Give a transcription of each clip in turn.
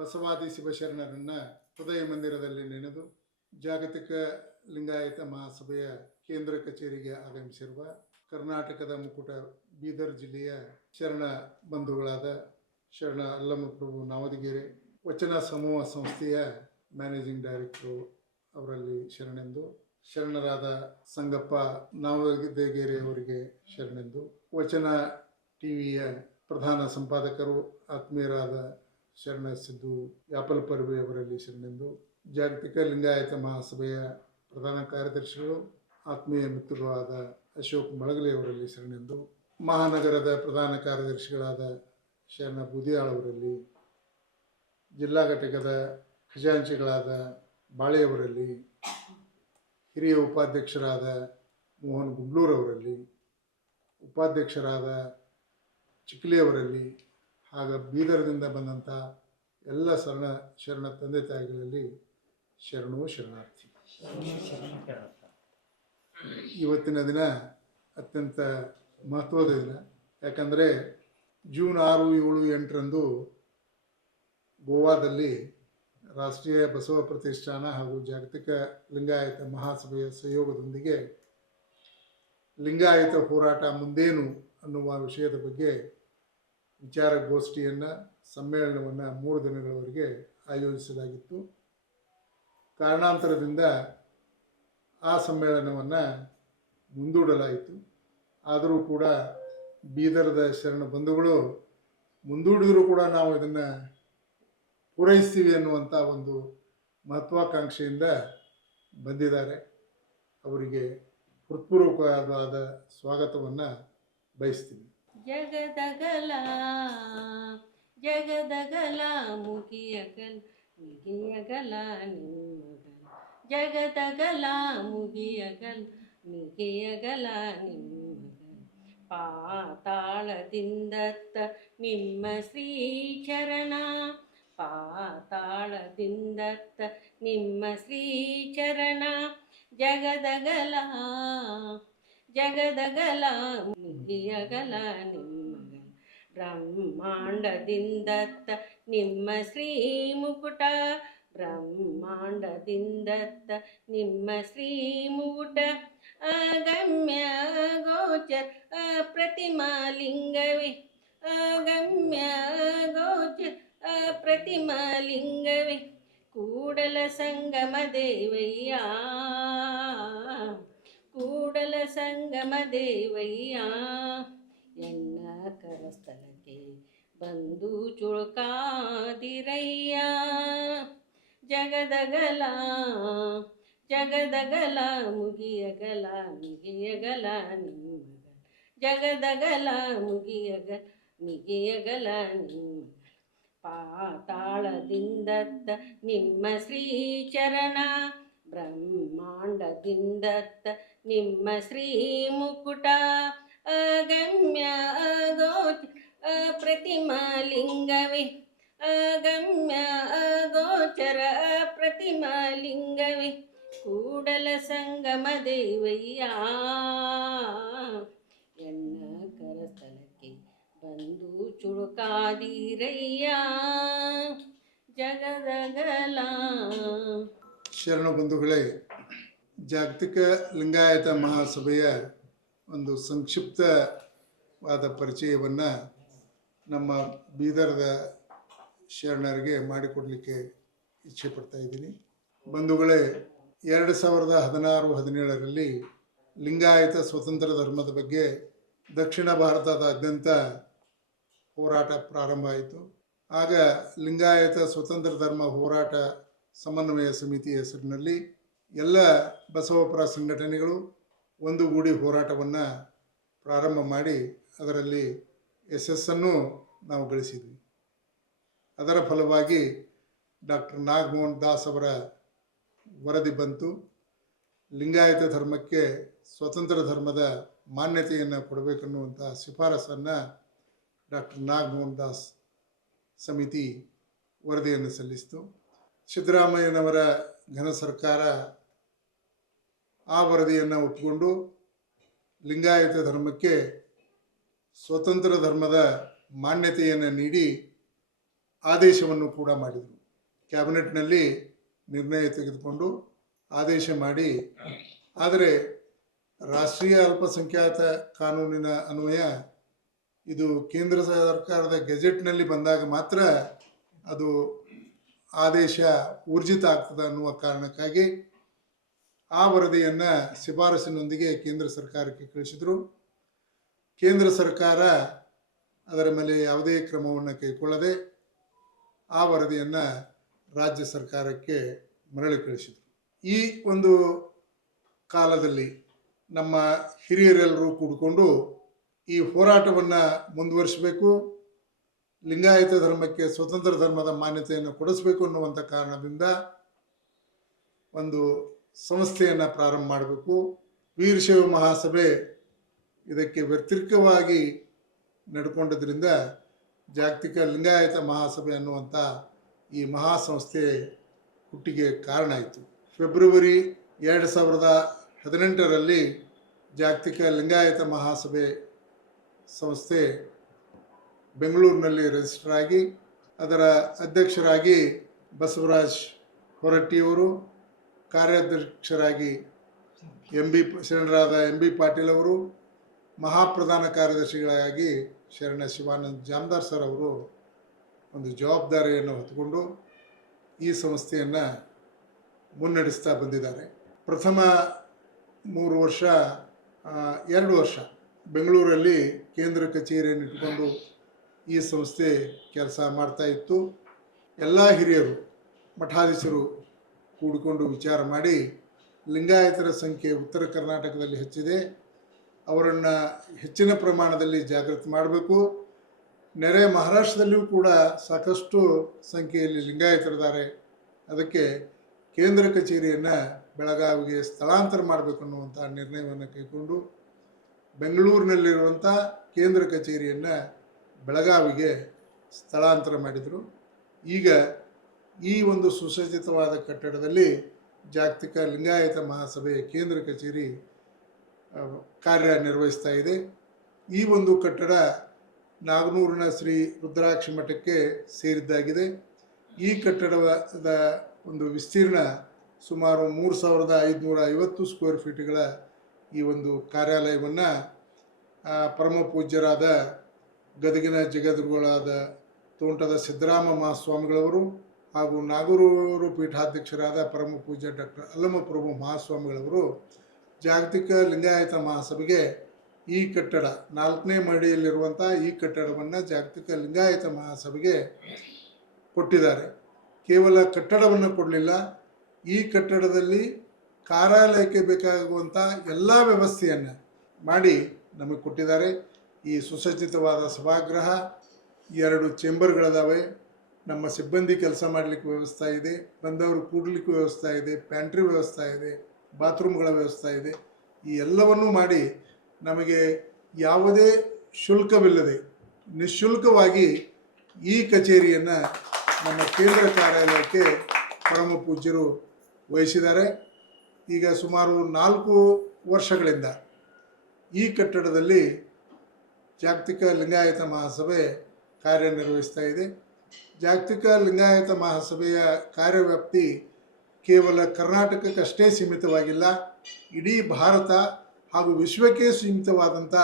ಬಸವಾದಿ ಶಿವಶರಣರನ್ನು ಹೃದಯ ಮಂದಿರದಲ್ಲಿ ನೆನೆದು ಜಾಗತಿಕ ಲಿಂಗಾಯತ ಮಹಾಸಭೆಯ ಕೇಂದ್ರ ಕಚೇರಿಗೆ ಆಗಮಿಸಿರುವ ಕರ್ನಾಟಕದ ಮುಕುಟ ಬೀದರ್ ಜಿಲ್ಲೆಯ ಶರಣ ಬಂಧುಗಳಾದ ಶರಣ ಅಲ್ಲಮಪ್ರಭು ನಾವದಗೆರೆ ವಚನ ಸಮೂಹ ಸಂಸ್ಥೆಯ ಮ್ಯಾನೇಜಿಂಗ್ ಡೈರೆಕ್ಟರು ಅವರಲ್ಲಿ ಶರಣೆಂದು, ಶರಣರಾದ ಸಂಗಪ್ಪ ನಾವದಗೆರೆ ಅವರಿಗೆ ಶರಣೆಂದು, ವಚನ ಟಿವಿಯ ಪ್ರಧಾನ ಸಂಪಾದಕರು ಆತ್ಮೀಯರಾದ ಶರಣ ಸಿದ್ದು ಯಾಪಲ್ ಪರ್ವೆ ಅವರಲ್ಲಿ ಶರಣೆಂದು, ಜಾಗತಿಕ ಲಿಂಗಾಯತ ಮಹಾಸಭೆಯ ಪ್ರಧಾನ ಕಾರ್ಯದರ್ಶಿಗಳು ಆತ್ಮೀಯ ಮಿತ್ರರು ಆದ ಅಶೋಕ್ ಮಳಗಲಿ ಅವರಲ್ಲಿ ಶರಣೆಂದು, ಮಹಾನಗರದ ಪ್ರಧಾನ ಕಾರ್ಯದರ್ಶಿಗಳಾದ ಶರಣ ಬೂದಿಯಾಳ್ ಅವರಲ್ಲಿ, ಜಿಲ್ಲಾ ಘಟಕದ ಖಜಾಂಚಿಗಳಾದ ಬಾಳೆಯವರಲ್ಲಿ, ಹಿರಿಯ ಉಪಾಧ್ಯಕ್ಷರಾದ ಮೋಹನ್ ಗುಂಬ್ಳೂರ್ ಅವರಲ್ಲಿ, ಉಪಾಧ್ಯಕ್ಷರಾದ ಚಿಕ್ಲಿಯವರಲ್ಲಿ ಹಾಗೂ ಬೀದರ್ದಿಂದ ಬಂದಂಥ ಎಲ್ಲ ಶರಣ ತಂದೆ ತಾಯಿಗಳಲ್ಲಿ ಶರಣು ಶರಣಾರ್ಥಿ. ಇವತ್ತಿನ ದಿನ ಅತ್ಯಂತ ಮಹತ್ವದ ದಿನ. ಯಾಕಂದರೆ ಜೂನ್ 6, 7, 8ರಂದು ಗೋವಾದಲ್ಲಿ ರಾಷ್ಟ್ರೀಯ ಬಸವ ಪ್ರತಿಷ್ಠಾನ ಹಾಗೂ ಜಾಗತಿಕ ಲಿಂಗಾಯತ ಮಹಾಸಭೆಯ ಸಹಯೋಗದೊಂದಿಗೆ ಲಿಂಗಾಯತ ಹೋರಾಟ ಮುಂದೇನು ಅನ್ನುವ ವಿಷಯದ ಬಗ್ಗೆ ವಿಚಾರಗೋಷ್ಠಿಯನ್ನು, ಸಮ್ಮೇಳನವನ್ನು 3 ದಿನಗಳವರೆಗೆ ಆಯೋಜಿಸಲಾಗಿತ್ತು. ಕಾರಣಾಂತರದಿಂದ ಆ ಸಮ್ಮೇಳನವನ್ನು ಮುಂದೂಡಲಾಯಿತು. ಆದರೂ ಕೂಡ ಬೀದರದ ಶರಣ ಬಂಧುಗಳು ಮುಂದೂಡಿದರೂ ಕೂಡ ನಾವು ಇದನ್ನು ಪೂರೈಸ್ತೀವಿ ಅನ್ನುವಂಥ ಒಂದು ಮಹತ್ವಾಕಾಂಕ್ಷೆಯಿಂದ ಬಂದಿದ್ದಾರೆ. ಅವರಿಗೆ ಹೃತ್ಪೂರ್ವಕವಾದ ಸ್ವಾಗತವನ್ನು ಬಯಸ್ತೀನಿ. ಜಗದಗಲ ಮುಗಿಯಗಲ ಮಿಗಿಯಗಲ ನಿಮ್ಮಗಲ, ಜಗದಗಲ ಮುಗಿಯಗಲ ಮಿಗಿಯಗಲ ನಿಮ್ಮಗಲ, ಪಾತಾಳದಿಂದತ್ತ ನಿಮ್ಮ ಶ್ರೀಚರಣ, ಪಾತಾಳದಿಂದತ್ತ ನಿಮ್ಮ ಶ್ರೀಚರಣ, ಜಗದಗಲ ಮಿಗಿಯಗಲ ನಿಮ್ಮಗಲ, ಬ್ರಹ್ಮಾಂಡದಿಂದತ್ತ ನಿಮ್ಮ ಶ್ರೀ ಮುಕುಟ, ಬ್ರಹ್ಮಾಂಡದಿಂದತ್ತ ನಿಮ್ಮ ಶ್ರೀ ಮುಕುಟ, ಅಗಮ್ಯ ಗೋಚರ ಅಪ್ರತಿಮಾ ಲಿಂಗವೇ, ಅಗಮ್ಯ ಗೋಚರ ಅಪ್ರತಿಮಾ ಲಿಂಗವೇ, ಕೂಡಲ ಸಂಗಮ ದೇವಯ್ಯ, ಕೂಡಲ ಸಂಗಮ ದೇವಯ್ಯ, ಎನ್ನ ಕರಸ್ಥಲಕ್ಕೆ ಬಂದು ಚುಳುಕಾದಿರಯ್ಯ, ಜಗದಗಲ ಮುಗಿಯಗಲ ಮಿಗಿಯಗಲ ನಿಮ್ಮಗಲ, ಜಗದಗಲ ಮಿಗಿಯಗಲ ನಿಮ್ಮಗಲ, ಪಾತಾಳದಿಂದತ್ತ ನಿಮ್ಮ ಶ್ರೀಚರಣ, ಬ್ರಹ್ಮಾಂಡದಿಂದತ್ತ ನಿಮ್ಮ ಶ್ರೀ ಮುಕುಟ, ಅಗಮ್ಯ ಅಗೋಚರ ಅಪ್ರತಿಮಾ ಲಿಂಗವೇ, ಅಗಮ್ಯ ಅಗೋಚರ ಅಪ್ರತಿಮಾ ಲಿಂಗವೇ, ಕೂಡಲ ಸಂಗಮ ದೇವಯ್ಯ, ಎನ್ನ ಕರಸ್ಥಲಕ್ಕೆ ಬಂದು ಚುಳುಕಾದಿರಯ್ಯ, ಜಗದಗಲ. ಶರಣ ಬಂಧುಗಳೇ, ಜಾಗತಿಕ ಲಿಂಗಾಯತ ಮಹಾಸಭೆಯ ಒಂದು ಸಂಕ್ಷಿಪ್ತವಾದ ಪರಿಚಯವನ್ನು ನಮ್ಮ ಬೀದರ್ದ ಶರಣರಿಗೆ ಮಾಡಿಕೊಡಲಿಕ್ಕೆ ಇಚ್ಛೆ ಪಡ್ತಾ ಇದ್ದೀನಿ. ಬಂಧುಗಳೇ, 2016-17ರಲ್ಲಿ ಲಿಂಗಾಯತ ಸ್ವತಂತ್ರ ಧರ್ಮದ ಬಗ್ಗೆ ದಕ್ಷಿಣ ಭಾರತದಾದ್ಯಂತ ಹೋರಾಟ ಪ್ರಾರಂಭ ಆಯಿತು. ಆಗ ಲಿಂಗಾಯತ ಸ್ವತಂತ್ರ ಧರ್ಮ ಹೋರಾಟ ಸಮನ್ವಯ ಸಮಿತಿ ಹೆಸರಿನಲ್ಲಿ ಎಲ್ಲ ಬಸವಪರ ಸಂಘಟನೆಗಳು ಒಂದುಗೂಡಿ ಹೋರಾಟವನ್ನು ಪ್ರಾರಂಭ ಮಾಡಿ ಅದರಲ್ಲಿ ಯಶಸ್ಸನ್ನು ನಾವು ಗಳಿಸಿದ್ವಿ. ಅದರ ಫಲವಾಗಿ ಡಾಕ್ಟರ್ ನಾಗಮೋಹನ್ ದಾಸ್ ಅವರ ವರದಿ ಬಂತು. ಲಿಂಗಾಯತ ಧರ್ಮಕ್ಕೆ ಸ್ವತಂತ್ರ ಧರ್ಮದ ಮಾನ್ಯತೆಯನ್ನು ಕೊಡಬೇಕನ್ನುವಂಥ ಶಿಫಾರಸನ್ನು ಡಾಕ್ಟರ್ ನಾಗಮೋಹನ್ ದಾಸ್ ಸಮಿತಿ ವರದಿಯನ್ನು ಸಲ್ಲಿಸಿತು. ಸಿದ್ದರಾಮಯ್ಯನವರ ಘನ ಸರ್ಕಾರ ಆ ವರದಿಯನ್ನು ಒಪ್ಪಿಕೊಂಡು ಲಿಂಗಾಯತ ಧರ್ಮಕ್ಕೆ ಸ್ವತಂತ್ರ ಧರ್ಮದ ಮಾನ್ಯತೆಯನ್ನು ನೀಡಿ ಆದೇಶವನ್ನು ಕೂಡ ಮಾಡಿದರು. ಕ್ಯಾಬಿನೆಟ್ನಲ್ಲಿ ನಿರ್ಣಯ ತೆಗೆದುಕೊಂಡು ಆದೇಶ ಮಾಡಿ, ಆದರೆ ರಾಷ್ಟ್ರೀಯ ಅಲ್ಪಸಂಖ್ಯಾತ ಕಾನೂನಿನ ಅನ್ವಯ ಇದು ಕೇಂದ್ರ ಸರ್ಕಾರದ ಗೆಜೆಟ್ನಲ್ಲಿ ಬಂದಾಗ ಮಾತ್ರ ಅದು ಆದೇಶ ಊರ್ಜಿತ ಆಗ್ತದೆ ಅನ್ನುವ ಕಾರಣಕ್ಕಾಗಿ ಆ ವರದಿಯನ್ನು ಶಿಫಾರಸಿನೊಂದಿಗೆ ಕೇಂದ್ರ ಸರ್ಕಾರಕ್ಕೆ ಕಳಿಸಿದರು. ಕೇಂದ್ರ ಸರ್ಕಾರ ಅದರ ಮೇಲೆ ಯಾವುದೇ ಕ್ರಮವನ್ನು ಕೈಗೊಳ್ಳದೆ ಆ ವರದಿಯನ್ನು ರಾಜ್ಯ ಸರ್ಕಾರಕ್ಕೆ ಮರಳಿ ಕಳಿಸಿದರು. ಈ ಒಂದು ಕಾಲದಲ್ಲಿ ನಮ್ಮ ಹಿರಿಯರೆಲ್ಲರೂ ಕೂಡಿಕೊಂಡು ಈ ಹೋರಾಟವನ್ನು ಮುಂದುವರಿಸಬೇಕು, ಲಿಂಗಾಯತ ಧರ್ಮಕ್ಕೆ ಸ್ವತಂತ್ರ ಧರ್ಮದ ಮಾನ್ಯತೆಯನ್ನು ಕೊಡಿಸಬೇಕು ಅನ್ನುವಂಥ ಕಾರಣದಿಂದ ಒಂದು ಸಂಸ್ಥೆಯನ್ನು ಪ್ರಾರಂಭ ಮಾಡಬೇಕು. ವೀರಶೈವ ಮಹಾಸಭೆ ಇದಕ್ಕೆ ವ್ಯತಿರಿಕ್ತವಾಗಿ ನಡ್ಕೊಂಡಿದ್ದರಿಂದ ಜಾಗತಿಕ ಲಿಂಗಾಯತ ಮಹಾಸಭೆ ಅನ್ನುವಂಥ ಈ ಮಹಾಸಂಸ್ಥೆ ಹುಟ್ಟಿಗೆ ಕಾರಣ ಆಯಿತು. ಫೆಬ್ರವರಿ 2018ರಲ್ಲಿ ಜಾಗತಿಕ ಲಿಂಗಾಯತ ಮಹಾಸಭೆ ಸಂಸ್ಥೆ ಬೆಂಗಳೂರಿನಲ್ಲಿ ರಿಜಿಸ್ಟರ್ ಆಗಿ ಅದರ ಅಧ್ಯಕ್ಷರಾಗಿ ಬಸವರಾಜ್ ಹೊರಟ್ಟಿಯವರು, ಕಾರ್ಯಾಧ್ಯಕ್ಷರಾಗಿ ಶರಣರಾದ MB ಪಾಟೀಲ್ ಅವರು, ಮಹಾಪ್ರಧಾನ ಕಾರ್ಯದರ್ಶಿಗಳಾಗಿ ಶರಣ ಶಿವಾನಂದ ಜಾಮದಾರ್ ಸರ್ ಅವರು ಒಂದು ಜವಾಬ್ದಾರಿಯನ್ನು ಹೊತ್ತುಕೊಂಡು ಈ ಸಂಸ್ಥೆಯನ್ನು ಮುನ್ನಡೆಸ್ತಾ ಬಂದಿದ್ದಾರೆ. ಪ್ರಥಮ 2 ವರ್ಷ ಬೆಂಗಳೂರಲ್ಲಿ ಕೇಂದ್ರ ಕಚೇರಿಯನ್ನು ಇಟ್ಟುಕೊಂಡು ಈ ಸಂಸ್ಥೆ ಕೆಲಸ ಮಾಡ್ತಾ ಇತ್ತು. ಎಲ್ಲ ಹಿರಿಯರು ಮಠಾಧೀಶರು ಕೂಡಿಕೊಂಡು ವಿಚಾರ ಮಾಡಿ ಲಿಂಗಾಯತರ ಸಂಖ್ಯೆ ಉತ್ತರ ಕರ್ನಾಟಕದಲ್ಲಿ ಹೆಚ್ಚಿದೆ, ಅವರನ್ನು ಹೆಚ್ಚಿನ ಪ್ರಮಾಣದಲ್ಲಿ ಜಾಗೃತಿ ಮಾಡಬೇಕು. ನೆರೆ ಮಹಾರಾಷ್ಟ್ರದಲ್ಲಿಯೂ ಕೂಡ ಸಾಕಷ್ಟು ಸಂಖ್ಯೆಯಲ್ಲಿ ಲಿಂಗಾಯತರಿದ್ದಾರೆ, ಅದಕ್ಕೆ ಕೇಂದ್ರ ಕಚೇರಿಯನ್ನು ಬೆಳಗಾವಿಗೆ ಸ್ಥಳಾಂತರ ಮಾಡಬೇಕು ಅನ್ನುವಂಥ ನಿರ್ಣಯವನ್ನು ಕೈಗೊಂಡು ಬೆಂಗಳೂರಿನಲ್ಲಿರುವಂಥ ಕೇಂದ್ರ ಕಚೇರಿಯನ್ನು ಬೆಳಗಾವಿಗೆ ಸ್ಥಳಾಂತರ ಮಾಡಿದರು. ಈಗ ಈ ಒಂದು ಸುಸಜ್ಜಿತವಾದ ಕಟ್ಟಡದಲ್ಲಿ ಜಾಗತಿಕ ಲಿಂಗಾಯತ ಮಹಾಸಭೆ ಕೇಂದ್ರ ಕಚೇರಿ ಕಾರ್ಯನಿರ್ವಹಿಸ್ತಾ ಇದೆ. ಈ ಒಂದು ಕಟ್ಟಡ ನಾಗನೂರಿನ ಶ್ರೀ ರುದ್ರಾಕ್ಷಿ ಮಠಕ್ಕೆ ಸೇರಿದ್ದಾಗಿದೆ. ಈ ಕಟ್ಟಡದ ಒಂದು ವಿಸ್ತೀರ್ಣ ಸುಮಾರು 3550 ಸ್ಕ್ವೇರ್ ಫೀಟ್ಗಳ ಈ ಒಂದು ಕಾರ್ಯಾಲಯವನ್ನು ಪರಮ ಪೂಜ್ಯರಾದ ಗದಗಿನ ಜಗದ್ಗುರುಗಳಾದ ತೋಂಟದ ಸಿದ್ದರಾಮ ಮಹಾಸ್ವಾಮಿಗಳವರು ಹಾಗೂ ನಾಗೂರು ಪೀಠಾಧ್ಯಕ್ಷರಾದ ಪರಮ ಪೂಜ್ಯ ಡಾಕ್ಟರ್ ಅಲ್ಲಮಪ್ರಭು ಮಹಾಸ್ವಾಮಿಗಳವರು ಜಾಗತಿಕ ಲಿಂಗಾಯತ ಮಹಾಸಭೆಗೆ ಈ ಕಟ್ಟಡ 4ನೇ ಮಹಡಿಯಲ್ಲಿರುವಂಥ ಈ ಕಟ್ಟಡವನ್ನು ಜಾಗತಿಕ ಲಿಂಗಾಯತ ಮಹಾಸಭೆಗೆ ಕೊಟ್ಟಿದ್ದಾರೆ. ಕೇವಲ ಕಟ್ಟಡವನ್ನು ಕೊಡಲಿಲ್ಲ, ಈ ಕಟ್ಟಡದಲ್ಲಿ ಕಾರ್ಯಾಲಯಕ್ಕೆ ಬೇಕಾಗುವಂಥ ಎಲ್ಲ ವ್ಯವಸ್ಥೆಯನ್ನು ಮಾಡಿ ನಮಗೆ ಕೊಟ್ಟಿದ್ದಾರೆ. ಈ ಸುಸಜ್ಜಿತವಾದ ಸಭಾಗೃಹ, 2 ಚೇಂಬರ್ಗಳಿದ್ದಾವೆ, ನಮ್ಮ ಸಿಬ್ಬಂದಿ ಕೆಲಸ ಮಾಡಲಿಕ್ಕೆ ವ್ಯವಸ್ಥೆ ಇದೆ, ಬಂದವರು ಕೂಡಲಿಕ್ಕೆ ವ್ಯವಸ್ಥೆ ಇದೆ, ಪ್ಯಾಂಟ್ರಿ ವ್ಯವಸ್ಥೆ ಇದೆ, ಬಾತ್ರೂಮ್ಗಳ ವ್ಯವಸ್ಥೆ ಇದೆ. ಈ ಎಲ್ಲವನ್ನೂ ಮಾಡಿ ನಮಗೆ ಯಾವುದೇ ಶುಲ್ಕವಿಲ್ಲದೆ ನಿಶುಲ್ಕವಾಗಿ ಈ ಕಚೇರಿಯನ್ನು ನಮ್ಮ ಕೇಂದ್ರ ಕಾರ್ಯಾಲಯಕ್ಕೆ ಪರಮ ಪೂಜ್ಯರು ವಹಿಸಿದ್ದಾರೆ. ಈಗ ಸುಮಾರು 4 ವರ್ಷಗಳಿಂದ ಈ ಕಟ್ಟಡದಲ್ಲಿ ಜಾಗತಿಕ ಲಿಂಗಾಯತ ಮಹಾಸಭೆ ಕಾರ್ಯನಿರ್ವಹಿಸ್ತಾ ಇದೆ. ಜಾಗತಿಕ ಲಿಂಗಾಯತ ಮಹಾಸಭೆಯ ಕಾರ್ಯವ್ಯಾಪ್ತಿ ಕೇವಲ ಕರ್ನಾಟಕಕ್ಕಷ್ಟೇ ಸೀಮಿತವಾಗಿಲ್ಲ, ಇಡೀ ಭಾರತ ಹಾಗೂ ವಿಶ್ವಕ್ಕೆ ಸೀಮಿತವಾದಂಥ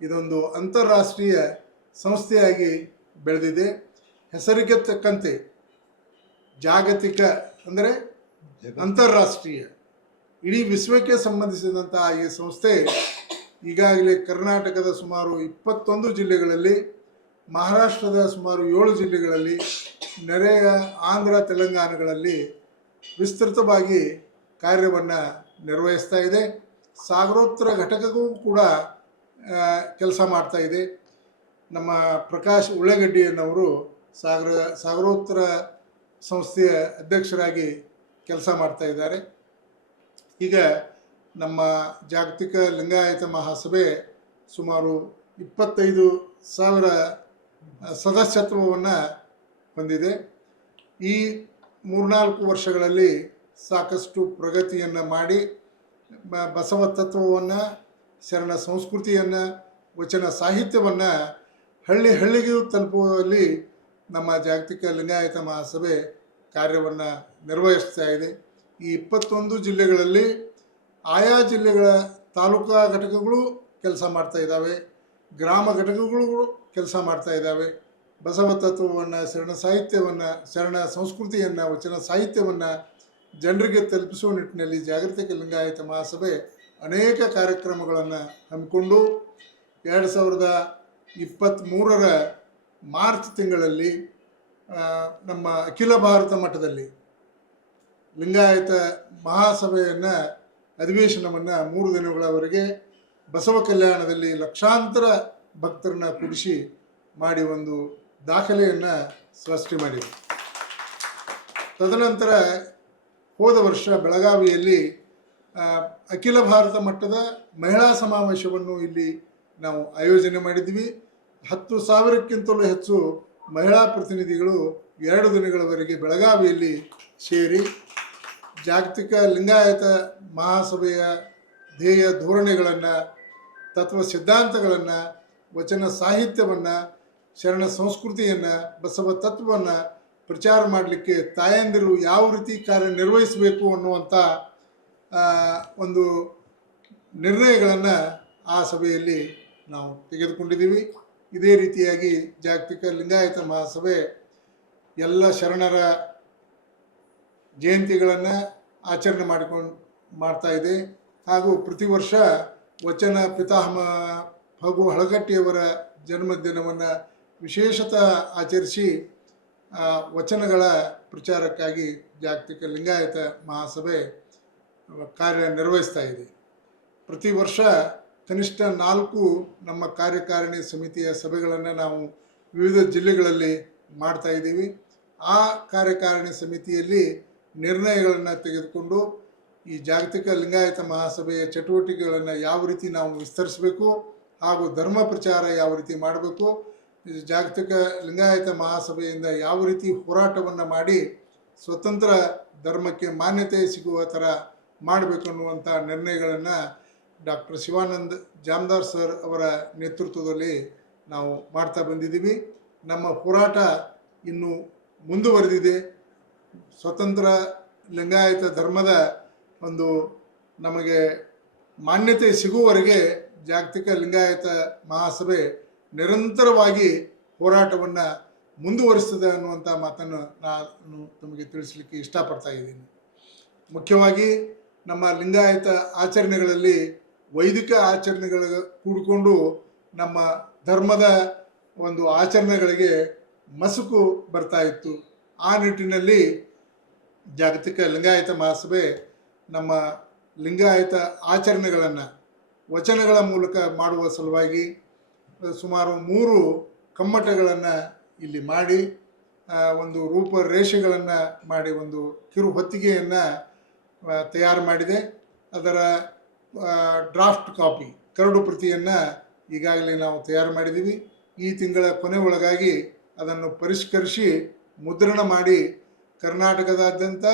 ಇದೊಂದು ಅಂತಾರಾಷ್ಟ್ರೀಯ ಸಂಸ್ಥೆಯಾಗಿ ಬೆಳೆದಿದೆ. ಹೆಸರಿಗೆ ತಕ್ಕಂತೆ ಜಾಗತಿಕ ಅಂದರೆ ಅಂತಾರಾಷ್ಟ್ರೀಯ, ಇಡೀ ವಿಶ್ವಕ್ಕೆ ಸಂಬಂಧಿಸಿದಂಥ ಈ ಸಂಸ್ಥೆ ಈಗಾಗಲೇ ಕರ್ನಾಟಕದ ಸುಮಾರು 21 ಜಿಲ್ಲೆಗಳಲ್ಲಿ, ಮಹಾರಾಷ್ಟ್ರದ ಸುಮಾರು 7 ಜಿಲ್ಲೆಗಳಲ್ಲಿ, ನೆರೆಯ ಆಂಧ್ರ ತೆಲಂಗಾಣಗಳಲ್ಲಿ ವಿಸ್ತೃತವಾಗಿ ಕಾರ್ಯವನ್ನು ನಿರ್ವಹಿಸ್ತಾ ಇದೆ. ಸಾಗರೋತ್ತರ ಘಟಕಕ್ಕೂ ಕೂಡ ಕೆಲಸ ಮಾಡ್ತಾ ಇದೆ. ನಮ್ಮ ಪ್ರಕಾಶ್ ಉಳ್ಳಗಡ್ಡಿಯನ್ನವರು ಸಾಗರೋತ್ತರ ಸಂಸ್ಥೆಯ ಅಧ್ಯಕ್ಷರಾಗಿ ಕೆಲಸ ಮಾಡ್ತಾ ಇದ್ದಾರೆ. ಈಗ ನಮ್ಮ ಜಾಗತಿಕ ಲಿಂಗಾಯತ ಮಹಾಸಭೆ ಸುಮಾರು 25,000 ಸದಸ್ಯತ್ವವನ್ನು ಹೊಂದಿದೆ. ಈ 3-4 ವರ್ಷಗಳಲ್ಲಿ ಸಾಕಷ್ಟು ಪ್ರಗತಿಯನ್ನು ಮಾಡಿ ಬಸವ ತತ್ವವನ್ನು, ಶರಣ ಸಂಸ್ಕೃತಿಯನ್ನು, ವಚನ ಸಾಹಿತ್ಯವನ್ನು ಹಳ್ಳಿಗೂ ತಲುಪುವಲ್ಲಿ ನಮ್ಮ ಜಾಗತಿಕ ಲಿಂಗಾಯತ ಮಹಾಸಭೆ ಕಾರ್ಯವನ್ನು ನಿರ್ವಹಿಸ್ತಾ ಇದೆ. ಈ 21 ಜಿಲ್ಲೆಗಳಲ್ಲಿ ಆಯಾ ಜಿಲ್ಲೆಗಳ ತಾಲೂಕಾ ಘಟಕಗಳು ಕೆಲಸ ಮಾಡ್ತಾ ಇದ್ದಾವೆ, ಗ್ರಾಮ ಘಟಕಗಳು ಕೆಲಸ ಮಾಡ್ತಾ ಇದ್ದಾವೆ. ಬಸವ ತತ್ವವನ್ನು, ಶರಣ ಸಾಹಿತ್ಯವನ್ನು, ಶರಣ ಸಂಸ್ಕೃತಿಯನ್ನು, ವಚನ ಸಾಹಿತ್ಯವನ್ನು ಜನರಿಗೆ ತಲುಪಿಸುವ ನಿಟ್ಟಿನಲ್ಲಿ ಜಾಗತಿಕ ಲಿಂಗಾಯತ ಮಹಾಸಭೆ ಅನೇಕ ಕಾರ್ಯಕ್ರಮಗಳನ್ನು ಹಮ್ಮಿಕೊಂಡು 2023 ಮಾರ್ಚ್ ತಿಂಗಳಲ್ಲಿ ನಮ್ಮ ಅಖಿಲ ಭಾರತ ಮಟ್ಟದಲ್ಲಿ ಲಿಂಗಾಯತ ಮಹಾಸಭೆಯನ್ನು ಅಧಿವೇಶನವನ್ನು 3 ದಿನಗಳವರೆಗೆ ಬಸವ ಕಲ್ಯಾಣದಲ್ಲಿ ಲಕ್ಷಾಂತರ ಭಕ್ತರನ್ನ ಕೂಡಿಸಿ ಮಾಡಿ ಒಂದು ದಾಖಲೆಯನ್ನು ಸೃಷ್ಟಿ ಮಾಡಿದೆ. ತದನಂತರ ಹೋದ ವರ್ಷ ಬೆಳಗಾವಿಯಲ್ಲಿ ಅಖಿಲ ಭಾರತ ಮಟ್ಟದ ಮಹಿಳಾ ಸಮಾವೇಶವನ್ನು ಇಲ್ಲಿ ನಾವು ಆಯೋಜನೆ ಮಾಡಿದ್ವಿ. 10,000ಕ್ಕಿಂತಲೂ ಹೆಚ್ಚು ಮಹಿಳಾ ಪ್ರತಿನಿಧಿಗಳು 2 ದಿನಗಳವರೆಗೆ ಬೆಳಗಾವಿಯಲ್ಲಿ ಸೇರಿ ಜಾಗತಿಕ ಲಿಂಗಾಯತ ಮಹಾಸಭೆಯ ಧ್ಯೇಯ ಧೋರಣೆಗಳನ್ನು, ತತ್ವ ಸಿದ್ಧಾಂತಗಳನ್ನು, ವಚನ ಸಾಹಿತ್ಯವನ್ನು, ಶರಣ ಸಂಸ್ಕೃತಿಯನ್ನು, ಬಸವ ತತ್ವವನ್ನು ಪ್ರಚಾರ ಮಾಡಲಿಕ್ಕೆ ತಾಯಂದಿರು ಯಾವ ರೀತಿ ಕಾರ್ಯನಿರ್ವಹಿಸಬೇಕು ಅನ್ನುವಂಥ ಒಂದು ನಿರ್ಣಯಗಳನ್ನು ಆ ಸಭೆಯಲ್ಲಿ ನಾವು ತೆಗೆದುಕೊಂಡಿದ್ದೀವಿ. ಇದೇ ರೀತಿಯಾಗಿ ಜಾಗತಿಕ ಲಿಂಗಾಯತ ಮಹಾಸಭೆ ಎಲ್ಲ ಶರಣರ ಜಯಂತಿಗಳನ್ನು ಆಚರಣೆ ಮಾಡ್ತಾ ಇದೆ. ಹಾಗೂ ಪ್ರತಿ ವರ್ಷ ವಚನ ಪಿತಾಮಹ ಫಗು ಹಳಗಟ್ಟಿಯವರ ಜನ್ಮದಿನವನ್ನು ವಿಶೇಷತಃ ಆಚರಿಸಿ ವಚನಗಳ ಪ್ರಚಾರಕ್ಕಾಗಿ ಜಾಗತಿಕ ಲಿಂಗಾಯತ ಮಹಾಸಭೆ ಕಾರ್ಯನಿರ್ವಹಿಸ್ತಾ ಇದೆ. ಪ್ರತಿ ವರ್ಷ ಕನಿಷ್ಠ 4 ನಮ್ಮ ಕಾರ್ಯಕಾರಿಣಿ ಸಮಿತಿಯ ಸಭೆಗಳನ್ನು ನಾವು ವಿವಿಧ ಜಿಲ್ಲೆಗಳಲ್ಲಿ ಮಾಡ್ತಾ ಇದ್ದೀವಿ. ಆ ಕಾರ್ಯಕಾರಿಣಿ ಸಮಿತಿಯಲ್ಲಿ ನಿರ್ಣಯಗಳನ್ನು ತೆಗೆದುಕೊಂಡು ಈ ಜಾಗತಿಕ ಲಿಂಗಾಯತ ಮಹಾಸಭೆಯ ಚಟುವಟಿಕೆಗಳನ್ನು ಯಾವ ರೀತಿ ನಾವು ವಿಸ್ತರಿಸಬೇಕು ಹಾಗೂ ಧರ್ಮ ಪ್ರಚಾರ ಯಾವ ರೀತಿ ಮಾಡಬೇಕು, ಜಾಗತಿಕ ಲಿಂಗಾಯತ ಮಹಾಸಭೆಯಿಂದ ಯಾವ ರೀತಿ ಹೋರಾಟವನ್ನು ಮಾಡಿ ಸ್ವತಂತ್ರ ಧರ್ಮಕ್ಕೆ ಮಾನ್ಯತೆ ಸಿಗುವ ಥರ ಮಾಡಬೇಕು ಅನ್ನುವಂಥ ನಿರ್ಣಯಗಳನ್ನು ಡಾಕ್ಟರ್ ಶಿವಾನಂದ ಜಾಮದಾರ್ ಸರ್ ಅವರ ನೇತೃತ್ವದಲ್ಲಿ ನಾವು ಮಾಡ್ತಾ ಬಂದಿದ್ದೀವಿ. ನಮ್ಮ ಹೋರಾಟ ಇನ್ನೂ ಮುಂದುವರೆದಿದೆ. ಸ್ವತಂತ್ರ ಲಿಂಗಾಯತ ಧರ್ಮದ ಒಂದು ನಮಗೆ ಮಾನ್ಯತೆ ಸಿಗುವವರೆಗೆ ಜಾಗತಿಕ ಲಿಂಗಾಯತ ಮಹಾಸಭೆ ನಿರಂತರವಾಗಿ ಹೋರಾಟವನ್ನು ಮುಂದುವರಿಸ್ತದೆ ಅನ್ನುವಂಥ ಮಾತನ್ನು ನಾನು ತಮಗೆ ತಿಳಿಸಲಿಕ್ಕೆ ಇಷ್ಟಪಡ್ತಾ ಇದ್ದೀನಿ. ಮುಖ್ಯವಾಗಿ ನಮ್ಮ ಲಿಂಗಾಯತ ಆಚರಣೆಗಳಲ್ಲಿ ವೈದಿಕ ಆಚರಣೆಗಳ ಕೂಡಿಕೊಂಡು ನಮ್ಮ ಧರ್ಮದ ಒಂದು ಆಚರಣೆಗಳಿಗೆ ಮಸುಕು ಬರ್ತಾ ಇತ್ತು. ಆ ನಿಟ್ಟಿನಲ್ಲಿ ಜಾಗತಿಕ ಲಿಂಗಾಯತ ಮಹಾಸಭೆ ನಮ್ಮ ಲಿಂಗಾಯತ ಆಚರಣೆಗಳನ್ನು ವಚನಗಳ ಮೂಲಕ ಮಾಡುವ ಸಲುವಾಗಿ ಸುಮಾರು 3 ಕಮ್ಮಟಗಳನ್ನು ಇಲ್ಲಿ ಮಾಡಿ ಒಂದು ರೂಪರೇಷೆಗಳನ್ನು ಮಾಡಿ ಒಂದು ಕಿರು ಹೊತ್ತಿಗೆಯನ್ನು ತಯಾರು ಮಾಡಿದೆ. ಅದರ ಡ್ರಾಫ್ಟ್ ಕಾಪಿ ಕರಡು ಪ್ರತಿಯನ್ನು ಈಗಾಗಲೇ ನಾವು ತಯಾರು ಮಾಡಿದ್ದೀವಿ. ಈ ತಿಂಗಳ ಕೊನೆ ಒಳಗಾಗಿ ಅದನ್ನು ಪರಿಷ್ಕರಿಸಿ ಮುದ್ರಣ ಮಾಡಿ ಕರ್ನಾಟಕದಾದ್ಯಂತ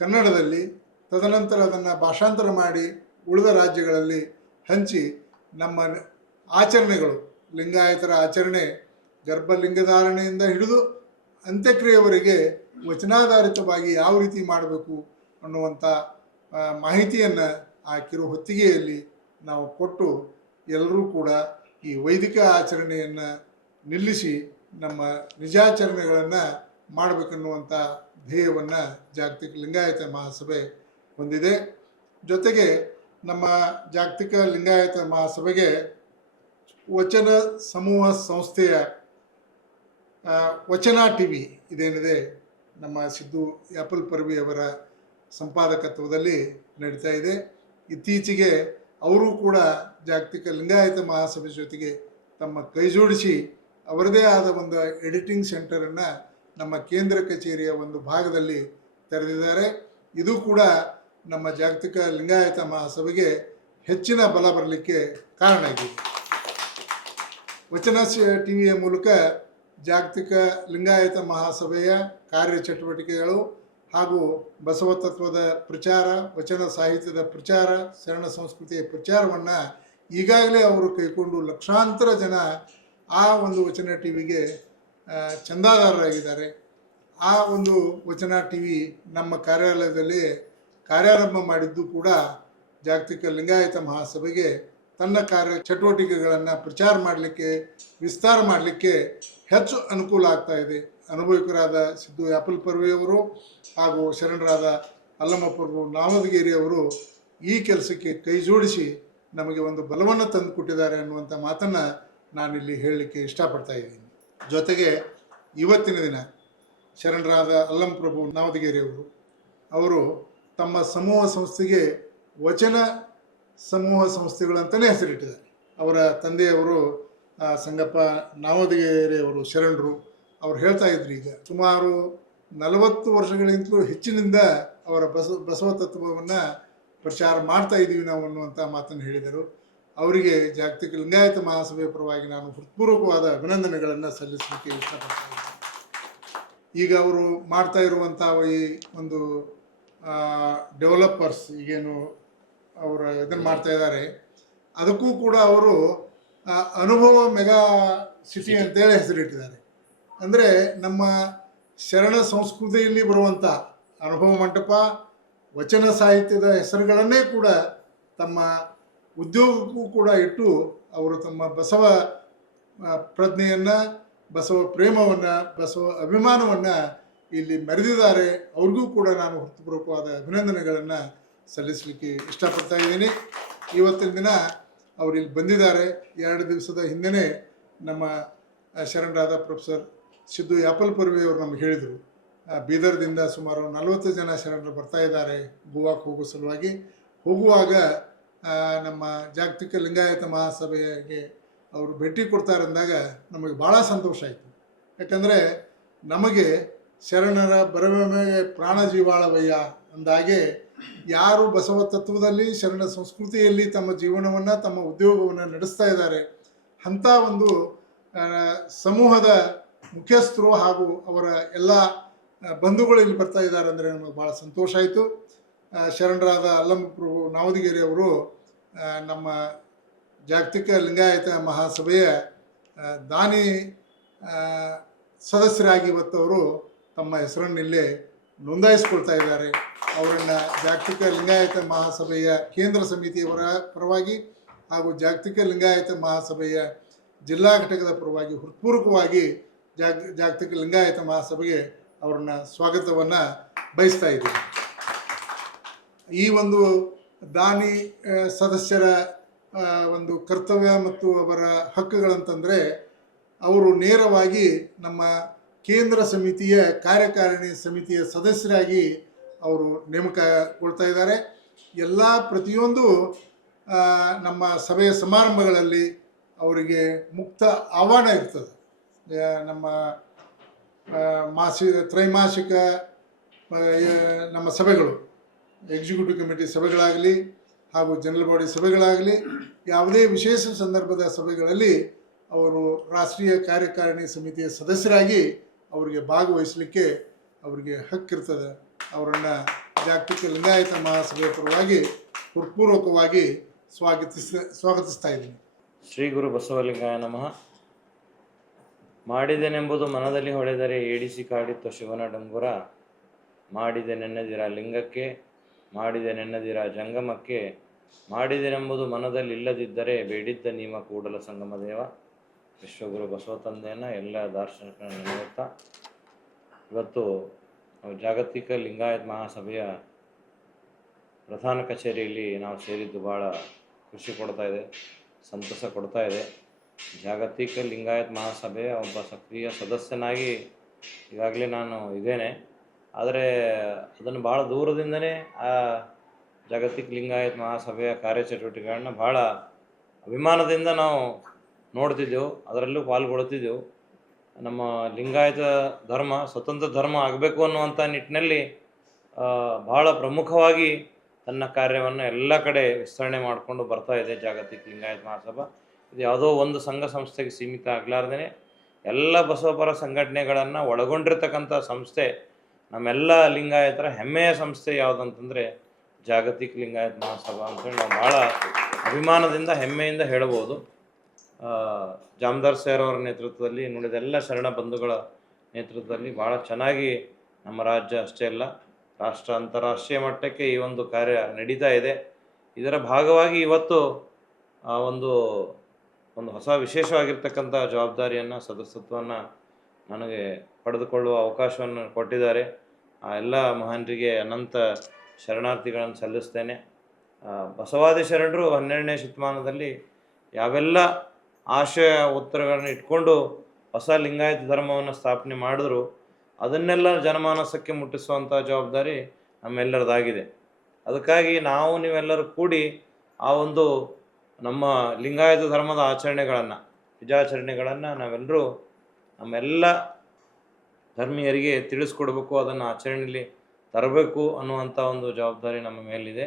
ಕನ್ನಡದಲ್ಲಿ, ತದನಂತರ ಅದನ್ನು ಭಾಷಾಂತರ ಮಾಡಿ ಉಳಿದ ರಾಜ್ಯಗಳಲ್ಲಿ ಹಂಚಿ ನಮ್ಮ ಆಚರಣೆಗಳು, ಲಿಂಗಾಯತರ ಆಚರಣೆ ಗರ್ಭಲಿಂಗಧಾರಣೆಯಿಂದ ಹಿಡಿದು ಅಂತ್ಯಕ್ರಿಯೆಯವರೆಗೆ ವಚನಾಧಾರಿತವಾಗಿ ಯಾವ ರೀತಿ ಮಾಡಬೇಕು ಅನ್ನುವಂಥ ಮಾಹಿತಿಯನ್ನು ಆ ಕಿರು ಹೊತ್ತಿಗೆಯಲ್ಲಿ ನಾವು ಕೊಟ್ಟು ಎಲ್ಲರೂ ಕೂಡ ಈ ವೈದಿಕ ಆಚರಣೆಯನ್ನು ನಿಲ್ಲಿಸಿ ನಮ್ಮ ನಿಜಾಚರಣೆಗಳನ್ನು ಮಾಡಬೇಕನ್ನುವಂಥ ಧ್ಯೇಯವನ್ನು ಜಾಗತಿಕ ಲಿಂಗಾಯತ ಮಹಾಸಭೆ ಹೊಂದಿದೆ. ಜೊತೆಗೆ ನಮ್ಮ ಜಾಗತಿಕ ಲಿಂಗಾಯತ ಮಹಾಸಭೆಗೆ ವಚನ ಸಮೂಹ ಸಂಸ್ಥೆಯ ವಚನ ಟಿವಿ ಇದೇನಿದೆ ನಮ್ಮ ಸಿದ್ದು ಯಾಪಲ್ ಪರ್ವಿ ಅವರ ಸಂಪಾದಕತ್ವದಲ್ಲಿ ನಡೀತಾ ಇದೆ. ಇತ್ತೀಚೆಗೆ ಅವರು ಕೂಡ ಜಾಗತಿಕ ಲಿಂಗಾಯತ ಮಹಾಸಭೆ ಜೊತೆಗೆ ತಮ್ಮ ಕೈ ಜೋಡಿಸಿ ಅವರದೇ ಆದ ಒಂದು ಎಡಿಟಿಂಗ್ ಸೆಂಟರನ್ನು ನಮ್ಮ ಕೇಂದ್ರ ಕಚೇರಿಯ ಒಂದು ಭಾಗದಲ್ಲಿ ತೆರೆದಿದ್ದಾರೆ. ಇದು ಕೂಡ ನಮ್ಮ ಜಾಗತಿಕ ಲಿಂಗಾಯತ ಮಹಾಸಭೆಗೆ ಹೆಚ್ಚಿನ ಬಲ ಬರಲಿಕ್ಕೆ ಕಾರಣ ಆಗಿದೆ. ವಚನ ಟಿವಿಯ ಮೂಲಕ ಜಾಗತಿಕ ಲಿಂಗಾಯತ ಮಹಾಸಭೆಯ ಕಾರ್ಯಚಟುವಟಿಕೆಗಳು ಹಾಗೂ ಬಸವ ತತ್ವದ ಪ್ರಚಾರ, ವಚನ ಸಾಹಿತ್ಯದ ಪ್ರಚಾರ, ಶರಣ ಸಂಸ್ಕೃತಿಯ ಪ್ರಚಾರವನ್ನು ಈಗಾಗಲೇ ಅವರು ಕೈಕೊಂಡು ಲಕ್ಷಾಂತರ ಜನ ಆ ಒಂದು ವಚನ ಟಿವಿಗೆ ಚಂದಾದಾರರಾಗಿದ್ದಾರೆ. ಆ ಒಂದು ವಚನ ಟಿ ವಿ ನಮ್ಮ ಕಾರ್ಯಾಲಯದಲ್ಲಿ ಕಾರ್ಯಾರಂಭ ಮಾಡಿದ್ದು ಕೂಡ ಜಾಗತಿಕ ಲಿಂಗಾಯತ ಮಹಾಸಭೆಗೆ ತನ್ನ ಕಾರ್ಯ ಚಟುವಟಿಕೆಗಳನ್ನು ಪ್ರಚಾರ ಮಾಡಲಿಕ್ಕೆ, ವಿಸ್ತಾರ ಮಾಡಲಿಕ್ಕೆ ಹೆಚ್ಚು ಅನುಕೂಲ ಆಗ್ತಾ ಇದೆ. ಅನುಭವಿಕರಾದ ಸಿದ್ದು ಯಾಪಲ್ ಪರ್ವೆಯವರು ಹಾಗೂ ಶರಣರಾದ ಅಲ್ಲಮ್ಮ ಪ್ರಭು ನಾಮದಗೇರಿಯವರು ಈ ಕೆಲಸಕ್ಕೆ ಕೈ ಜೋಡಿಸಿ ನಮಗೆ ಒಂದು ಬಲವನ್ನು ತಂದು ಕೊಟ್ಟಿದ್ದಾರೆ ಅನ್ನುವಂಥ ಮಾತನ್ನು ನಾನಿಲ್ಲಿ ಹೇಳಲಿಕ್ಕೆ ಇಷ್ಟಪಡ್ತಾ ಇದ್ದೀನಿ. ಜೊತೆಗೆ ಇವತ್ತಿನ ದಿನ ಶರಣರಾದ ಅಲ್ಲಮ್ಮ ಪ್ರಭು ನಾಮದಗೇರಿಯವರು ಅವರು ತಮ್ಮ ಸಮೂಹ ಸಂಸ್ಥೆಗೆ ವಚನ ಸಮೂಹ ಸಂಸ್ಥೆಗಳಂತಲೇ ಹೆಸರಿಟ್ಟಿದ್ದಾರೆ. ಅವರ ತಂದೆಯವರು ಸಂಗಪ್ಪ ನಾಮದಗೇರಿಯವರು ಶರಣರು. ಅವ್ರು ಹೇಳ್ತಾ ಇದ್ರು, ಈಗ ಸುಮಾರು 40 ವರ್ಷಗಳಿಂತಲೂ ಹೆಚ್ಚಿನಿಂದ ಅವರ ಬಸವ ತತ್ವವನ್ನು ಪ್ರಚಾರ ಮಾಡ್ತಾ ಇದ್ದೀವಿ ನಾವು ಅನ್ನುವಂಥ ಮಾತನ್ನು ಹೇಳಿದರು. ಅವರಿಗೆ ಜಾಗತಿಕ ಲಿಂಗಾಯತ ಮಹಾಸಭೆಯ ಪರವಾಗಿ ನಾನು ಹೃತ್ಪೂರ್ವಕವಾದ ಅಭಿನಂದನೆಗಳನ್ನು ಸಲ್ಲಿಸಲಿಕ್ಕೆ ಇಷ್ಟಪಡ್ತಾ ಇದ್ದೀನಿ. ಈಗ ಅವರು ಮಾಡ್ತಾ ಇರುವಂಥ ಈ ಒಂದು ಡೆವಲಪರ್ಸ್ ಈಗೇನು ಅವರು ಇದನ್ನು ಮಾಡ್ತಾ ಇದ್ದಾರೆ, ಅದಕ್ಕೂ ಕೂಡ ಅವರು ಅನುಭವ ಮೆಗಾ ಸಿಟಿ ಅಂತೇಳಿ ಹೆಸರಿಟ್ಟಿದ್ದಾರೆ. ಅಂದರೆ ನಮ್ಮ ಶರಣ ಸಂಸ್ಕೃತಿಯಲ್ಲಿ ಬರುವಂಥ ಅನುಭವ ಮಂಟಪ, ವಚನ ಸಾಹಿತ್ಯದ ಹೆಸರುಗಳನ್ನೇ ಕೂಡ ತಮ್ಮ ಉದ್ಯೋಗಕ್ಕೂ ಕೂಡ ಇಟ್ಟು ಅವರು ತಮ್ಮ ಬಸವ ಪ್ರಜ್ಞೆಯನ್ನು, ಬಸವ ಪ್ರೇಮವನ್ನು, ಬಸವ ಅಭಿಮಾನವನ್ನು ಇಲ್ಲಿ ಮೆರೆದಿದ್ದಾರೆ. ಅವ್ರಿಗೂ ಕೂಡ ನಾನು ಹೃತ್ಪೂರ್ವಕವಾದ ಅಭಿನಂದನೆಗಳನ್ನು ಸಲ್ಲಿಸಲಿಕ್ಕೆ ಇಷ್ಟಪಡ್ತಾ ಇದ್ದೀನಿ. ಇವತ್ತಿನ ದಿನ ಅವರು ಇಲ್ಲಿ ಬಂದಿದ್ದಾರೆ. 2 ದಿವಸದ ಹಿಂದೆ ನಮ್ಮ ಶರಣರಾದ ಪ್ರೊಫೆಸರ್ ಸಿದ್ದು ಯಾಪಲ್ ಪರ್ವೆಯವರು ನಮ್ಗೆ ಹೇಳಿದರು, ಬೀದರ್ದಿಂದ ಸುಮಾರು 40 ಜನ ಶರಣರು ಬರ್ತಾ ಇದ್ದಾರೆ ಗೋವಾಕ್ಕೆ ಹೋಗೋ ಸಲುವಾಗಿ. ಹೋಗುವಾಗ ನಮ್ಮ ಜಾಗತಿಕ ಲಿಂಗಾಯತ ಮಹಾಸಭೆಗೆ ಅವರು ಭೇಟಿ ಕೊಡ್ತಾರೆ ಅಂದಾಗ ನಮಗೆ ಭಾಳ ಸಂತೋಷ ಆಯಿತು. ಯಾಕಂದರೆ ನಮಗೆ ಶರಣರ ಬರವಣಿಗೆ ಪ್ರಾಣ ಜೀವಾಳವಯ್ಯ ಅಂದಾಗೆ ಯಾರು ಬಸವ ತತ್ವದಲ್ಲಿ ಶರಣ ಸಂಸ್ಕೃತಿಯಲ್ಲಿ ತಮ್ಮ ಜೀವನವನ್ನು, ತಮ್ಮ ಉದ್ಯೋಗವನ್ನು ನಡೆಸ್ತಾ ಇದ್ದಾರೆ, ಅಂಥ ಒಂದು ಸಮೂಹದ ಮುಖ್ಯಸ್ಥರು ಹಾಗೂ ಅವರ ಎಲ್ಲ ಬಂಧುಗಳು ಇಲ್ಲಿ ಬರ್ತಾ ಇದ್ದಾರೆ ಅಂದರೆ ನಮಗೆ ಭಾಳ ಸಂತೋಷ ಆಯಿತು. ಶರಣರಾದ ಅಲ್ಲಮ್ಮ ಪ್ರಭು ನಾಮದಗೇರಿ ಅವರು ನಮ್ಮ ಜಾಗತಿಕ ಲಿಂಗಾಯತ ಮಹಾಸಭೆಯ ದಾನಿ ಸದಸ್ಯರಾಗಿ ಇವತ್ತು ಅವರು ತಮ್ಮ ಹೆಸರನ್ನಿಲ್ಲೇ ನೋಂದಾಯಿಸ್ಕೊಳ್ತಾ ಇದ್ದಾರೆ. ಅವರನ್ನು ಜಾಗತಿಕ ಲಿಂಗಾಯತ ಮಹಾಸಭೆಯ ಕೇಂದ್ರ ಸಮಿತಿಯವರ ಪರವಾಗಿ ಹಾಗೂ ಜಾಗತಿಕ ಲಿಂಗಾಯತ ಮಹಾಸಭೆಯ ಜಿಲ್ಲಾ ಘಟಕದ ಪರವಾಗಿ ಹೃತ್ಪೂರ್ವಕವಾಗಿ ಜಾಗತಿಕ ಲಿಂಗಾಯತ ಮಹಾಸಭೆಗೆ ಅವರನ್ನು ಸ್ವಾಗತವನ್ನು ಬಯಸ್ತಾ ಇದ್ದೀವಿ. ಈ ಒಂದು ದಾನಿ ಸದಸ್ಯರ ಒಂದು ಕರ್ತವ್ಯ ಮತ್ತು ಅವರ ಹಕ್ಕುಗಳಂತಂದರೆ, ಅವರು ನೇರವಾಗಿ ನಮ್ಮ ಕೇಂದ್ರ ಸಮಿತಿಯ ಕಾರ್ಯಕಾರಿಣಿ ಸಮಿತಿಯ ಸದಸ್ಯರಾಗಿ ಅವರು ನೇಮಕಗೊಳ್ತಾ ಇದ್ದಾರೆ. ಎಲ್ಲ ಪ್ರತಿಯೊಂದು ನಮ್ಮ ಸಭೆಯ ಸಮಾರಂಭಗಳಲ್ಲಿ ಅವರಿಗೆ ಮುಕ್ತ ಆಹ್ವಾನ ಇರ್ತದೆ. ನಮ್ಮ ತ್ರೈಮಾಸಿಕ ನಮ್ಮ ಸಭೆಗಳು, ಎಕ್ಸಿಕ್ಯೂಟಿವ್ ಕಮಿಟಿ ಸಭೆಗಳಾಗಲಿ ಹಾಗೂ ಜನರಲ್ ಬಾಡಿ ಸಭೆಗಳಾಗಲಿ, ಯಾವುದೇ ವಿಶೇಷ ಸಂದರ್ಭದ ಸಭೆಗಳಲ್ಲಿ ಅವರು ರಾಷ್ಟ್ರೀಯ ಕಾರ್ಯಕಾರಿಣಿ ಸಮಿತಿಯ ಸದಸ್ಯರಾಗಿ ಅವರಿಗೆ ಭಾಗವಹಿಸಲಿಕ್ಕೆ ಅವರಿಗೆ ಹಕ್ಕಿರ್ತದೆ. ಅವರನ್ನು ಜಾಗತಿಕ ಲಿಂಗಾಯತ ಮಹಾಸಭೆಯ ಪರವಾಗಿ ಹೃತ್ಪೂರ್ವಕವಾಗಿ ಸ್ವಾಗತಿಸ್ತಾ ಇದ್ದೀನಿ. ಶ್ರೀ ಗುರು ಬಸವಲಿಂಗಾಯ ನಮಃ. ಮಾಡಿದೆನೆಂಬುದು ಮನದಲ್ಲಿ ಹೊಳೆದರೆ ಏಡಿಸಿ ಕಾಡಿತ್ತು ಶಿವನ ಡಂಗುರ. ಮಾಡಿದೆ ನೆನ್ನದಿರ ಲಿಂಗಕ್ಕೆ, ಮಾಡಿದೆ ನೆನ್ನದಿರ ಜಂಗಮಕ್ಕೆ. ಮಾಡಿದೆನೆಂಬುದು ಮನದಲ್ಲಿ ಇಲ್ಲದಿದ್ದರೆ ಬೇಡಿದ್ದ ನೀವ ಕೂಡಲ ಸಂಗಮ ದೇವ. ವಿಶ್ವಗುರು ಬಸವ ತಂದೆಯನ್ನು ಎಲ್ಲ ದಾರ್ಶನಿಕರನ್ನು ನೆನೆಯುತ್ತಾ ಇವತ್ತು ಜಾಗತಿಕ ಲಿಂಗಾಯತ ಮಹಾಸಭೆಯ ಪ್ರಧಾನ ಕಚೇರಿಯಲ್ಲಿ ನಾವು ಸೇರಿದ್ದು ಭಾಳ ಖುಷಿ ಕೊಡ್ತಾ ಇದೆ, ಸಂತಸ ಕೊಡ್ತಾ ಇದೆ. ಜಾಗತಿಕ ಲಿಂಗಾಯತ ಮಹಾಸಭೆಯ ಒಬ್ಬ ಸಕ್ರಿಯ ಸದಸ್ಯನಾಗಿ ಈಗಾಗಲೇ ನಾನು ಇದ್ದೇನೆ. ಆದರೆ ಅದನ್ನು ಭಾಳ ದೂರದಿಂದನೇ ಆ ಜಾಗತಿಕ ಲಿಂಗಾಯತ ಮಹಾಸಭೆಯ ಕಾರ್ಯಚಟುವಟಿಕೆಗಳನ್ನ ಭಾಳ ಅಭಿಮಾನದಿಂದ ನಾವು ನೋಡ್ತಿದ್ದೆವು, ಅದರಲ್ಲೂ ಪಾಲ್ಗೊಳ್ತಿದ್ದೆವು. ನಮ್ಮ ಲಿಂಗಾಯತ ಧರ್ಮ ಸ್ವತಂತ್ರ ಧರ್ಮ ಆಗಬೇಕು ಅನ್ನುವಂಥ ನಿಟ್ಟಿನಲ್ಲಿ ಭಾಳ ಪ್ರಮುಖವಾಗಿ ತನ್ನ ಕಾರ್ಯವನ್ನು ಎಲ್ಲ ಕಡೆ ವಿಸ್ತರಣೆ ಮಾಡಿಕೊಂಡು ಬರ್ತಾ ಇದೆ ಜಾಗತಿಕ ಲಿಂಗಾಯತ ಮಹಾಸಭಾ. ಇದು ಯಾವುದೋ ಒಂದು ಸಂಘ ಸಂಸ್ಥೆಗೆ ಸೀಮಿತ ಆಗಲಾರ್ದೇ ಎಲ್ಲ ಬಸವಪರ ಸಂಘಟನೆಗಳನ್ನು ಒಳಗೊಂಡಿರ್ತಕ್ಕಂಥ ಸಂಸ್ಥೆ, ನಮ್ಮೆಲ್ಲ ಲಿಂಗಾಯತರ ಹೆಮ್ಮೆಯ ಸಂಸ್ಥೆ ಯಾವುದಂತಂದರೆ ಜಾಗತಿಕ ಲಿಂಗಾಯತ ಮಹಾಸಭಾ ಅಂತೇಳಿ ನಾವು ಭಾಳ ಅಭಿಮಾನದಿಂದ ಹೆಮ್ಮೆಯಿಂದ ಹೇಳ್ಬೋದು. ಜಾಮದಾರ್ ಸರ್ ಅವರ ನೇತೃತ್ವದಲ್ಲಿ ನುಡಿದ ಎಲ್ಲ ಶರಣ ಬಂಧುಗಳ ನೇತೃತ್ವದಲ್ಲಿ ಭಾಳ ಚೆನ್ನಾಗಿ ನಮ್ಮ ರಾಜ್ಯ ಅಷ್ಟೇ ಅಲ್ಲ ರಾಷ್ಟ್ರ ಅಂತಾರಾಷ್ಟ್ರೀಯ ಮಟ್ಟಕ್ಕೆ ಈ ಒಂದು ಕಾರ್ಯ ನಡೀತಾ ಇದೆ. ಇದರ ಭಾಗವಾಗಿ ಇವತ್ತು ಒಂದು ಹೊಸ ವಿಶೇಷವಾಗಿರ್ತಕ್ಕಂಥ ಜವಾಬ್ದಾರಿಯನ್ನು ಸದಸ್ಯತ್ವವನ್ನು ನನಗೆ ಪಡೆದುಕೊಳ್ಳುವ ಅವಕಾಶವನ್ನು ಕೊಟ್ಟಿದ್ದಾರೆ. ಆ ಎಲ್ಲ ಮಹಾನರಿಗೆ ಅನಂತ ಶರಣಾರ್ಥಿಗಳನ್ನು ಸಲ್ಲಿಸ್ತೇನೆ. ಬಸವಾದಿ ಶರಣರು 12ನೇ ಶತಮಾನದಲ್ಲಿ ಯಾವೆಲ್ಲ ಆಶಯ ಉತ್ತರಗಳನ್ನು ಇಟ್ಕೊಂಡು ಹೊಸ ಲಿಂಗಾಯತ ಧರ್ಮವನ್ನು ಸ್ಥಾಪನೆ ಮಾಡಿದ್ರು ಅದನ್ನೆಲ್ಲ ಜನಮಾನಸಕ್ಕೆ ಮುಟ್ಟಿಸುವಂಥ ಜವಾಬ್ದಾರಿ ನಮ್ಮೆಲ್ಲರದಾಗಿದೆ. ಅದಕ್ಕಾಗಿ ನಾವು ನೀವೆಲ್ಲರೂ ಕೂಡಿ ಆ ಒಂದು ನಮ್ಮ ಲಿಂಗಾಯತ ಧರ್ಮದ ಆಚರಣೆಗಳನ್ನು ನಿಜಾಚರಣೆಗಳನ್ನು ನಾವೆಲ್ಲರೂ ನಮ್ಮೆಲ್ಲ ಧರ್ಮೀಯರಿಗೆ ತಿಳಿಸ್ಕೊಡ್ಬೇಕು, ಅದನ್ನು ಆಚರಣೆಯಲ್ಲಿ ತರಬೇಕು ಅನ್ನುವಂಥ ಒಂದು ಜವಾಬ್ದಾರಿ ನಮ್ಮ ಮೇಲಿದೆ.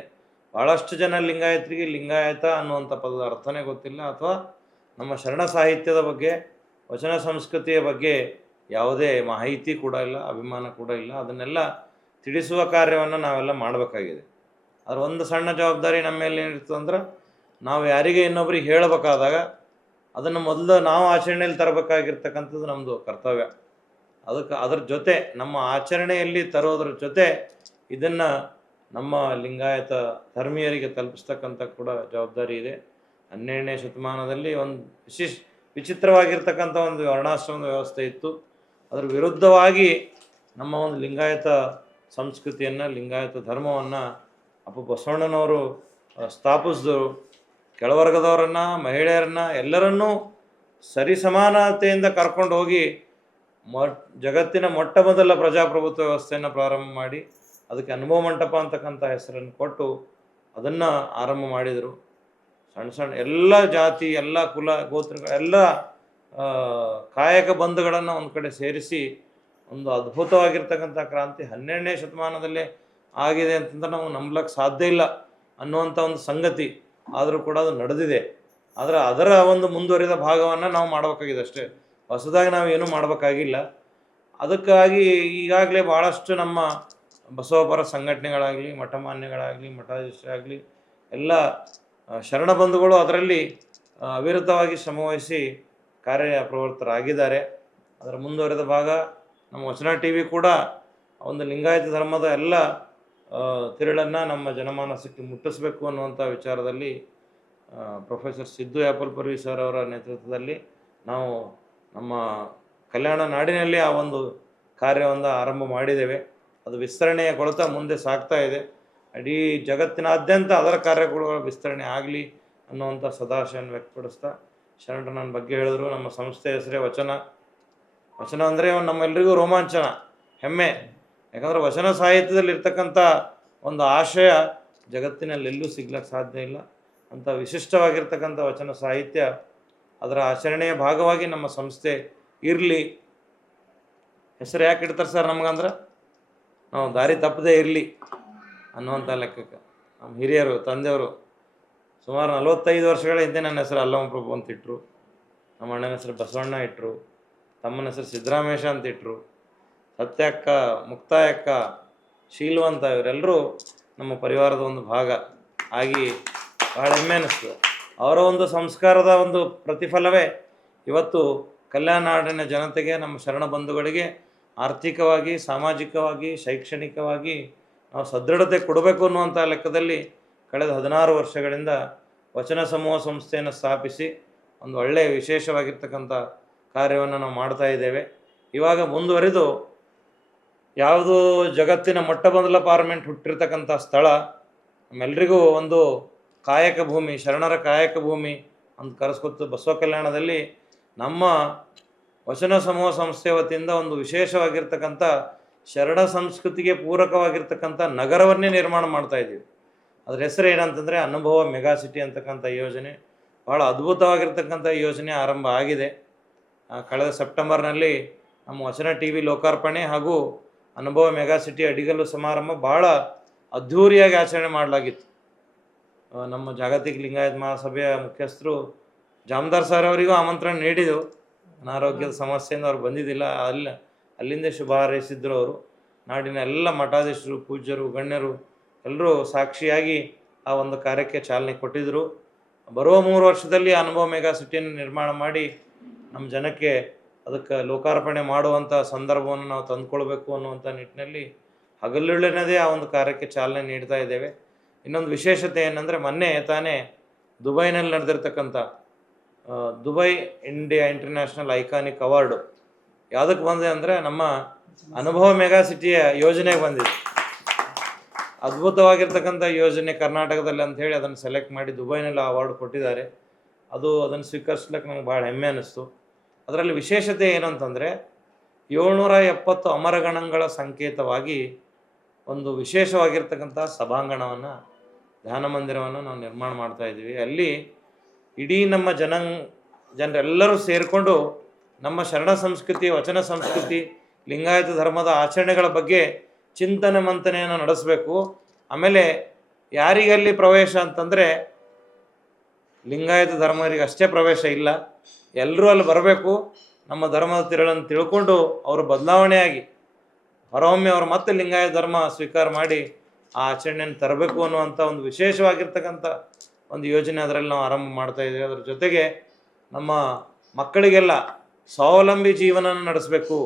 ಭಾಳಷ್ಟು ಜನ ಲಿಂಗಾಯತರಿಗೆ ಲಿಂಗಾಯತ ಅನ್ನುವಂಥ ಪದದ ಅರ್ಥನೇ ಗೊತ್ತಿಲ್ಲ, ಅಥವಾ ನಮ್ಮ ಶರಣ ಸಾಹಿತ್ಯದ ಬಗ್ಗೆ ವಚನ ಸಂಸ್ಕೃತಿಯ ಬಗ್ಗೆ ಯಾವುದೇ ಮಾಹಿತಿ ಕೂಡ ಇಲ್ಲ, ಅಭಿಮಾನ ಕೂಡ ಇಲ್ಲ. ಅದನ್ನೆಲ್ಲ ತಿಳಿಸುವ ಕಾರ್ಯವನ್ನು ನಾವೆಲ್ಲ ಮಾಡಬೇಕಾಗಿದೆ. ಅದರ ಒಂದು ಸಣ್ಣ ಜವಾಬ್ದಾರಿ ನಮ್ಮ ಮೇಲೆ ಏನಿರ್ತದೆ ಅಂದ್ರೆ, ನಾವು ಯಾರಿಗೆ ಇನ್ನೊಬ್ರಿಗೆ ಹೇಳಬೇಕಾದಾಗ ಅದನ್ನು ಮೊದಲು ನಾವು ಆಚರಣೆಯಲ್ಲಿ ತರಬೇಕಾಗಿರ್ತಕ್ಕಂಥದ್ದು ನಮ್ಮದು ಕರ್ತವ್ಯ. ಅದರ ಜೊತೆ ನಮ್ಮ ಆಚರಣೆಯಲ್ಲಿ ತರೋದ್ರ ಜೊತೆ ಇದನ್ನು ನಮ್ಮ ಲಿಂಗಾಯತ ಧರ್ಮೀಯರಿಗೆ ತಲುಪಿಸ್ತಕ್ಕಂಥ ಕೂಡ ಜವಾಬ್ದಾರಿ ಇದೆ. 12ನೇ ಶತಮಾನದಲ್ಲಿ ಒಂದು ವಿಚಿತ್ರವಾಗಿರ್ತಕ್ಕಂಥ ಒಂದು ವರ್ಣಾಶ್ರಮದ ವ್ಯವಸ್ಥೆ ಇತ್ತು. ಅದರ ವಿರುದ್ಧವಾಗಿ ನಮ್ಮ ಒಂದು ಲಿಂಗಾಯತ ಸಂಸ್ಕೃತಿಯನ್ನು ಲಿಂಗಾಯತ ಧರ್ಮವನ್ನು ಬಸವಣ್ಣನವರು ಸ್ಥಾಪಿಸಿದ್ರು. ಕೆಳವರ್ಗದವರನ್ನು ಮಹಿಳೆಯರನ್ನು ಎಲ್ಲರನ್ನೂ ಸರಿಸಮಾನತೆಯಿಂದ ಕರ್ಕೊಂಡು ಹೋಗಿ ಜಗತ್ತಿನ ಮೊಟ್ಟ ಮೊದಲ ಪ್ರಜಾಪ್ರಭುತ್ವ ವ್ಯವಸ್ಥೆಯನ್ನು ಪ್ರಾರಂಭ ಮಾಡಿ ಅದಕ್ಕೆ ಅನುಭವ ಮಂಟಪ ಅಂತಕ್ಕಂಥ ಹೆಸರನ್ನು ಕೊಟ್ಟು ಅದನ್ನು ಆರಂಭ ಮಾಡಿದರು. ಸಣ್ಣ ಸಣ್ಣ ಎಲ್ಲ ಜಾತಿ, ಎಲ್ಲ ಕುಲ, ಗೋತ್ರಗಳ ಎಲ್ಲ ಕಾಯಕ ಬಂಧುಗಳನ್ನು ಒಂದು ಕಡೆ ಸೇರಿಸಿ ಒಂದು ಅದ್ಭುತವಾಗಿರ್ತಕ್ಕಂಥ ಕ್ರಾಂತಿ 12ನೇ ಶತಮಾನದಲ್ಲೇ ಆಗಿದೆ ಅಂತಂದ್ರೆ ನಾವು ನಂಬಲಿಕ್ಕೆ ಸಾಧ್ಯ ಇಲ್ಲ ಅನ್ನುವಂಥ ಒಂದು ಸಂಗತಿ. ಆದರೂ ಕೂಡ ಅದು ನಡೆದಿದೆ. ಆದರೆ ಅದರ ಒಂದು ಮುಂದುವರಿದ ಭಾಗವನ್ನು ನಾವು ಮಾಡಬೇಕಾಗಿದೆ ಅಷ್ಟೇ, ಹೊಸದಾಗಿ ನಾವು ಏನೂ ಮಾಡಬೇಕಾಗಿಲ್ಲ. ಅದಕ್ಕಾಗಿ ಈಗಾಗಲೇ ಭಾಳಷ್ಟು ನಮ್ಮ ಬಸವಪರ ಸಂಘಟನೆಗಳಾಗಲಿ, ಮಠಮಾನ್ಯಗಳಾಗಲಿ, ಮಠಾಧೀಶರಾಗಲಿ ಎಲ್ಲ ಶರಣ ಬಂಧುಗಳು ಅದರಲ್ಲಿ ಅವಿರತವಾಗಿ ಶ್ರಮವಹಿಸಿ ಕಾರ್ಯಪ್ರವೃತ್ತರಾಗಿದ್ದಾರೆ. ಅದರ ಮುಂದುವರೆದ ಭಾಗ ನಮ್ಮ ವಚನ TV ಕೂಡ ಒಂದು ಲಿಂಗಾಯತ ಧರ್ಮದ ಎಲ್ಲ ತಿರುಳನ್ನು ನಮ್ಮ ಜನಮಾನಸಕ್ಕೆ ಮುಟ್ಟಿಸಬೇಕು ಅನ್ನುವಂಥ ವಿಚಾರದಲ್ಲಿ ಪ್ರೊಫೆಸರ್ ಸಿದ್ದು ಯಾಪಲ್ಪರ್ವಿ ಸರ್ ಅವರ ನೇತೃತ್ವದಲ್ಲಿ ನಾವು ನಮ್ಮ ಕಲ್ಯಾಣ ನಾಡಿನಲ್ಲಿ ಆ ಒಂದು ಕಾರ್ಯವನ್ನು ಆರಂಭ ಮಾಡಿದ್ದೇವೆ. ಅದು ವಿಸ್ತರಣೆಗೊಳ್ತಾ ಮುಂದೆ ಸಾಗ್ತಾ ಇದೆ. ಇಡೀ ಜಗತ್ತಿನಾದ್ಯಂತ ಅದರ ಕಾರ್ಯಗಳ ವಿಸ್ತರಣೆ ಆಗಲಿ ಅನ್ನುವಂಥ ಸದಾಶಯನ್ನು ವ್ಯಕ್ತಪಡಿಸ್ತಾ ಶರಣರು ನನ್ನ ಬಗ್ಗೆ ಹೇಳಿದ್ರು. ನಮ್ಮ ಸಂಸ್ಥೆ ಹೆಸರೇ ವಚನ. ವಚನ ಅಂದರೆ ನಮ್ಮೆಲ್ಲರಿಗೂ ರೋಮಾಂಚನ, ಹೆಮ್ಮೆ. ಯಾಕಂದರೆ ವಚನ ಸಾಹಿತ್ಯದಲ್ಲಿ ಇರ್ತಕ್ಕಂಥ ಒಂದು ಆಶಯ ಜಗತ್ತಿನಲ್ಲೆಲ್ಲೂ ಸಿಗ್ಲಿಕ್ಕೆ ಸಾಧ್ಯ ಇಲ್ಲ. ಅಂಥ ವಿಶಿಷ್ಟವಾಗಿರ್ತಕ್ಕಂಥ ವಚನ ಸಾಹಿತ್ಯ ಅದರ ಆಚರಣೆಯ ಭಾಗವಾಗಿ ನಮ್ಮ ಸಂಸ್ಥೆ ಇರಲಿ. ಹೆಸರು ಯಾಕೆ ಇಡ್ತಾರೆ ಸರ್ ನಮಗಂದ್ರೆ, ನಾವು ದಾರಿ ತಪ್ಪದೇ ಇರಲಿ ಅನ್ನುವಂಥ ಲೆಕ್ಕಕ್ಕೆ ನಮ್ಮ ಹಿರಿಯರು, ತಂದೆಯವರು ಸುಮಾರು 45 ವರ್ಷಗಳ ಹಿಂದೆ ನನ್ನ ಹೆಸರು ಅಲ್ಲಮ ಪ್ರಭು ಅಂತ ಇಟ್ಟರು. ನಮ್ಮ ಅಣ್ಣನ ಹೆಸರು ಬಸವಣ್ಣ ಇಟ್ಟರು. ತಮ್ಮನ ಹೆಸರು ಸಿದ್ದರಾಮೇಶ ಅಂತ ಇಟ್ಟರು. ಸತ್ಯಕ್ಕ, ಮುಕ್ತಾಯಕ್ಕ, ಶೀಲವಂತ ಇವರೆಲ್ಲರೂ ನಮ್ಮ ಪರಿವಾರದ ಒಂದು ಭಾಗ ಆಗಿ ಭಾಳ ಹೆಮ್ಮೆ ಅನ್ನಿಸ್ತು. ಅವರ ಒಂದು ಸಂಸ್ಕಾರದ ಒಂದು ಪ್ರತಿಫಲವೇ ಇವತ್ತು ಕಲ್ಯಾಣ ನಾಡಿನ ಜನತೆಗೆ, ನಮ್ಮ ಶರಣ ಬಂಧುಗಳಿಗೆ ಆರ್ಥಿಕವಾಗಿ, ಸಾಮಾಜಿಕವಾಗಿ, ಶೈಕ್ಷಣಿಕವಾಗಿ ನಾವು ಸದೃಢತೆ ಕೊಡಬೇಕು ಅನ್ನುವಂಥ ಲೆಕ್ಕದಲ್ಲಿ ಕಳೆದ 16 ವರ್ಷಗಳಿಂದ ವಚನ ಸಮೂಹ ಸಂಸ್ಥೆಯನ್ನು ಸ್ಥಾಪಿಸಿ ಒಂದು ಒಳ್ಳೆಯ ವಿಶೇಷವಾಗಿರ್ತಕ್ಕಂಥ ಕಾರ್ಯವನ್ನು ನಾವು ಮಾಡ್ತಾ ಇದ್ದೇವೆ. ಇವಾಗ ಮುಂದುವರಿದು ಯಾವುದು ಜಗತ್ತಿನ ಮೊಟ್ಟ ಮೊದಲ ಪಾರ್ಲಿಮೆಂಟ್ ಹುಟ್ಟಿರ್ತಕ್ಕಂಥ ಸ್ಥಳ, ನಮ್ಮೆಲ್ಲರಿಗೂ ಒಂದು ಕಾಯಕ ಭೂಮಿ, ಶರಣರ ಕಾಯಕ ಭೂಮಿ ಅಂತ ಕರೆಸ್ಕೊತು ಬಸವ ಕಲ್ಯಾಣದಲ್ಲಿ ನಮ್ಮ ವಚನ ಸಮೂಹ ಸಂಸ್ಥೆ ವತಿಯಿಂದ ಒಂದು ವಿಶೇಷವಾಗಿರ್ತಕ್ಕಂಥ ಶರಣ ಸಂಸ್ಕೃತಿಗೆ ಪೂರಕವಾಗಿರ್ತಕ್ಕಂಥ ನಗರವನ್ನೇ ನಿರ್ಮಾಣ ಮಾಡ್ತಾ ಇದ್ದೀವಿ. ಅದ್ರ ಹೆಸರು ಏನಂತಂದರೆ ಅನುಭವ ಮೆಗಾ ಸಿಟಿ ಅಂತಕ್ಕಂಥ ಯೋಜನೆ. ಭಾಳ ಅದ್ಭುತವಾಗಿರ್ತಕ್ಕಂಥ ಯೋಜನೆ ಆರಂಭ ಆಗಿದೆ. ಕಳೆದ ಸೆಪ್ಟೆಂಬರ್ನಲ್ಲಿ ನಮ್ಮ ವಚನ TV ಲೋಕಾರ್ಪಣೆ ಹಾಗೂ ಅನುಭವ ಮೆಗಾ ಸಿಟಿ ಅಡಿಗಲ್ಲು ಸಮಾರಂಭ ಭಾಳ ಅದ್ಧೂರಿಯಾಗಿ ಆಚರಣೆ ಮಾಡಲಾಗಿತ್ತು. ನಮ್ಮ ಜಾಗತಿಕ ಲಿಂಗಾಯತ ಮಹಾಸಭೆಯ ಮುಖ್ಯಸ್ಥರು ಜಾಮದಾರ್ ಸರ್ ಅವರಿಗೂ ಆಮಂತ್ರಣ ನೀಡಿದೆವು. ಅನಾರೋಗ್ಯದ ಸಮಸ್ಯೆಯಿಂದ ಅವ್ರು ಬಂದಿದ್ದಿಲ್ಲ. ಅಲ್ಲಿಂದ ಶುಭ ಹಾರೈಸಿದ್ರು ಅವರು. ನಾಡಿನ ಎಲ್ಲ ಮಠಾಧೀಶರು, ಪೂಜ್ಯರು, ಗಣ್ಯರು ಎಲ್ಲರೂ ಸಾಕ್ಷಿಯಾಗಿ ಆ ಒಂದು ಕಾರ್ಯಕ್ಕೆ ಚಾಲನೆ ಕೊಟ್ಟಿದ್ದರು. ಬರುವ 3 ವರ್ಷದಲ್ಲಿ ಅನುಭವ ಮೆಗಾ ಸಿಟಿಯನ್ನು ನಿರ್ಮಾಣ ಮಾಡಿ ನಮ್ಮ ಜನಕ್ಕೆ ಅದಕ್ಕೆ ಲೋಕಾರ್ಪಣೆ ಮಾಡುವಂಥ ಸಂದರ್ಭವನ್ನು ನಾವು ತಂದುಕೊಳ್ಬೇಕು ಅನ್ನುವಂಥ ನಿಟ್ಟಿನಲ್ಲಿ ಹಗಲಿರುಳೆನ್ನದೇ ಆ ಒಂದು ಕಾರ್ಯಕ್ಕೆ ಚಾಲನೆ ನೀಡ್ತಾ ಇದ್ದೇವೆ. ಇನ್ನೊಂದು ವಿಶೇಷತೆ ಏನಂದರೆ, ಮೊನ್ನೆ ತಾನೇ ದುಬೈನಲ್ಲಿ ನಡೆದಿರ್ತಕ್ಕಂಥ Dubai India international iconic award ಯಾವುದಕ್ಕೆ ಬಂದಿದೆ ಅಂದರೆ ನಮ್ಮ ಅನುಭವ ಮೆಗಾ ಸಿಟಿಯ ಯೋಜನೆಗೆ ಬಂದಿದೆ. ಅದ್ಭುತವಾಗಿರ್ತಕ್ಕಂಥ ಯೋಜನೆ ಕರ್ನಾಟಕದಲ್ಲಿ ಅಂಥೇಳಿ ಅದನ್ನು ಸೆಲೆಕ್ಟ್ ಮಾಡಿ ದುಬೈನಲ್ಲಿ ಅವಾರ್ಡ್ ಕೊಟ್ಟಿದ್ದಾರೆ. ಅದನ್ನು ಸ್ವೀಕರಿಸ್ಲಿಕ್ಕೆ ನಮ್ಗೆ ಭಾಳ ಹೆಮ್ಮೆ ಅನ್ನಿಸ್ತು. ಅದರಲ್ಲಿ ವಿಶೇಷತೆ ಏನು ಅಂತಂದರೆ, 770 ಅಮರಗಣಗಳ ಸಂಕೇತವಾಗಿ ಒಂದು ವಿಶೇಷವಾಗಿರ್ತಕ್ಕಂಥ ಸಭಾಂಗಣವನ್ನು, ಧ್ಯಾನ ಮಂದಿರವನ್ನು ನಾವು ನಿರ್ಮಾಣ ಮಾಡ್ತಾಯಿದ್ದೀವಿ. ಅಲ್ಲಿ ಇಡೀ ನಮ್ಮ ಜನರೆಲ್ಲರೂ ಸೇರಿಕೊಂಡು ನಮ್ಮ ಶರಣ ಸಂಸ್ಕೃತಿ, ವಚನ ಸಂಸ್ಕೃತಿ, ಲಿಂಗಾಯತ ಧರ್ಮದ ಆಚರಣೆಗಳ ಬಗ್ಗೆ ಚಿಂತನೆ ಮಂಥನೆಯನ್ನು ನಡೆಸಬೇಕು. ಆಮೇಲೆ ಯಾರಿಗಲ್ಲಿ ಪ್ರವೇಶ ಅಂತಂದರೆ, ಲಿಂಗಾಯತ ಧರ್ಮರಿಗೆ ಅಷ್ಟೇ ಪ್ರವೇಶ ಇಲ್ಲ, ಎಲ್ಲರೂ ಅಲ್ಲಿ ಬರಬೇಕು. ನಮ್ಮ ಧರ್ಮದ ತಿರುಳನ್ನು ತಿಳ್ಕೊಂಡು ಅವರು ಬದಲಾವಣೆಯಾಗಿ ಹೊರೊಮ್ಮೆ ಅವರು ಮತ್ತೆ ಲಿಂಗಾಯತ ಧರ್ಮ ಸ್ವೀಕಾರ ಮಾಡಿ ಆ ಆಚರಣೆಯನ್ನು ತರಬೇಕು ಅನ್ನುವಂಥ ಒಂದು ವಿಶೇಷವಾಗಿರ್ತಕ್ಕಂಥ ಒಂದು ಯೋಜನೆ ಅದರಲ್ಲಿ ನಾವು ಆರಂಭ ಮಾಡ್ತಾಯಿದ್ದೀವಿ. ಅದರ ಜೊತೆಗೆ ನಮ್ಮ ಮಕ್ಕಳಿಗೆಲ್ಲ ಸ್ವಾವಲಂಬಿ ಜೀವನ ನಡೆಸಬೇಕು.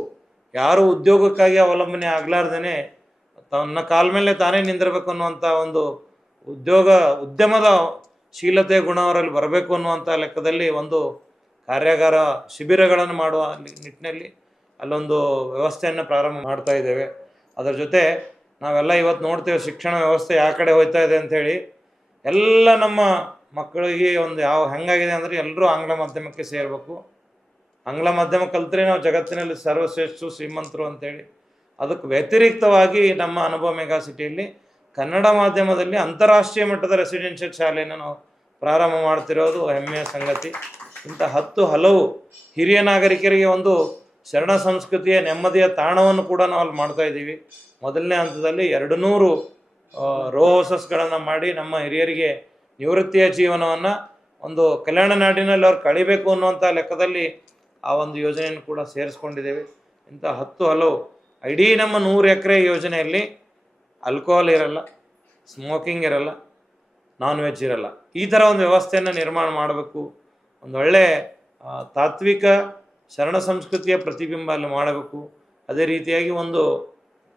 ಯಾರು ಉದ್ಯೋಗಕ್ಕಾಗಿ ಅವಲಂಬನೆ ಆಗಲಾರ್ದೇ ತನ್ನ ಕಾಲ ಮೇಲೆ ತಾನೇ ನಿಂದಿರಬೇಕು ಅನ್ನುವಂಥ ಒಂದು ಉದ್ಯಮದ ಶೀಲತೆ ಗುಣ ಅವರಲ್ಲಿ ಬರಬೇಕು ಅನ್ನುವಂಥ ಲೆಕ್ಕದಲ್ಲಿ ಒಂದು ಕಾರ್ಯಾಗಾರ ಶಿಬಿರಗಳನ್ನು ಮಾಡುವ ನಿಟ್ಟಿನಲ್ಲಿ ಅಲ್ಲೊಂದು ವ್ಯವಸ್ಥೆಯನ್ನು ಪ್ರಾರಂಭ ಮಾಡ್ತಾ ಇದ್ದೇವೆ. ಅದರ ಜೊತೆ ನಾವೆಲ್ಲ ಇವತ್ತು ನೋಡ್ತೇವೆ ಶಿಕ್ಷಣ ವ್ಯವಸ್ಥೆ ಯಾವ ಕಡೆ ಹೋಗ್ತಾ ಇದೆ ಅಂಥೇಳಿ. ಎಲ್ಲ ನಮ್ಮ ಮಕ್ಕಳಿಗೆ ಒಂದು ಹೆಂಗಾಗಿದೆ ಅಂದರೆ, ಎಲ್ಲರೂ ಆಂಗ್ಲ ಮಾಧ್ಯಮಕ್ಕೆ ಸೇರಬೇಕು, ಆಂಗ್ಲ ಮಾಧ್ಯಮ ಕಲಿತ್ರೆ ನಾವು ಜಗತ್ತಿನಲ್ಲಿ ಸರ್ವಶ್ರೇಷ್ಠ ಶ್ರೀಮಂತರು ಅಂಥೇಳಿ. ಅದಕ್ಕೆ ವ್ಯತಿರಿಕ್ತವಾಗಿ ನಮ್ಮ ಅನುಭವ ಮೆಗಾ ಸಿಟಿಯಲ್ಲಿ ಕನ್ನಡ ಮಾಧ್ಯಮದಲ್ಲಿ ಅಂತಾರಾಷ್ಟ್ರೀಯ ಮಟ್ಟದ ರೆಸಿಡೆನ್ಷಿಯಲ್ ಶಾಲೆಯನ್ನು ನಾವು ಪ್ರಾರಂಭ ಮಾಡ್ತಿರೋದು ಹೆಮ್ಮೆಯ ಸಂಗತಿ. ಇಂಥ ಹಲವು ಹಿರಿಯ ನಾಗರಿಕರಿಗೆ ಒಂದು ಶರಣ ಸಂಸ್ಕೃತಿಯ ನೆಮ್ಮದಿಯ ತಾಣವನ್ನು ಕೂಡ ನಾವು ಅಲ್ಲಿ ಮಾಡ್ತಾಯಿದ್ದೀವಿ. ಮೊದಲನೇ ಹಂತದಲ್ಲಿ 200 ರೋ ಹೌಸಸ್ಗಳನ್ನು ಮಾಡಿ ನಮ್ಮ ಹಿರಿಯರಿಗೆ ನಿವೃತ್ತಿಯ ಜೀವನವನ್ನು ಒಂದು ಕಲ್ಯಾಣ ನಾಡಿನಲ್ಲಿ ಅವ್ರು ಕಳಿಬೇಕು ಅನ್ನುವಂಥ ಲೆಕ್ಕದಲ್ಲಿ ಆ ಒಂದು ಯೋಜನೆಯನ್ನು ಕೂಡ ಸೇರಿಸ್ಕೊಂಡಿದ್ದೇವೆ. ಇಂಥ ಹಲವು ಇಡೀ ನಮ್ಮ 100 ಎಕರೆ ಯೋಜನೆಯಲ್ಲಿ ಆಲ್ಕೋಹಾಲ್ ಇರಲ್ಲ, ಸ್ಮೋಕಿಂಗ್ ಇರಲ್ಲ, ನಾನ್ ವೆಜ್ ಇರಲ್ಲ. ಈ ಥರ ಒಂದು ವ್ಯವಸ್ಥೆಯನ್ನು ನಿರ್ಮಾಣ ಮಾಡಬೇಕು. ಒಂದು ಒಳ್ಳೆಯ ತಾತ್ವಿಕ ಶರಣ ಸಂಸ್ಕೃತಿಯ ಪ್ರತಿಬಿಂಬ ಅಲ್ಲಿ ಮಾಡಬೇಕು. ಅದೇ ರೀತಿಯಾಗಿ ಒಂದು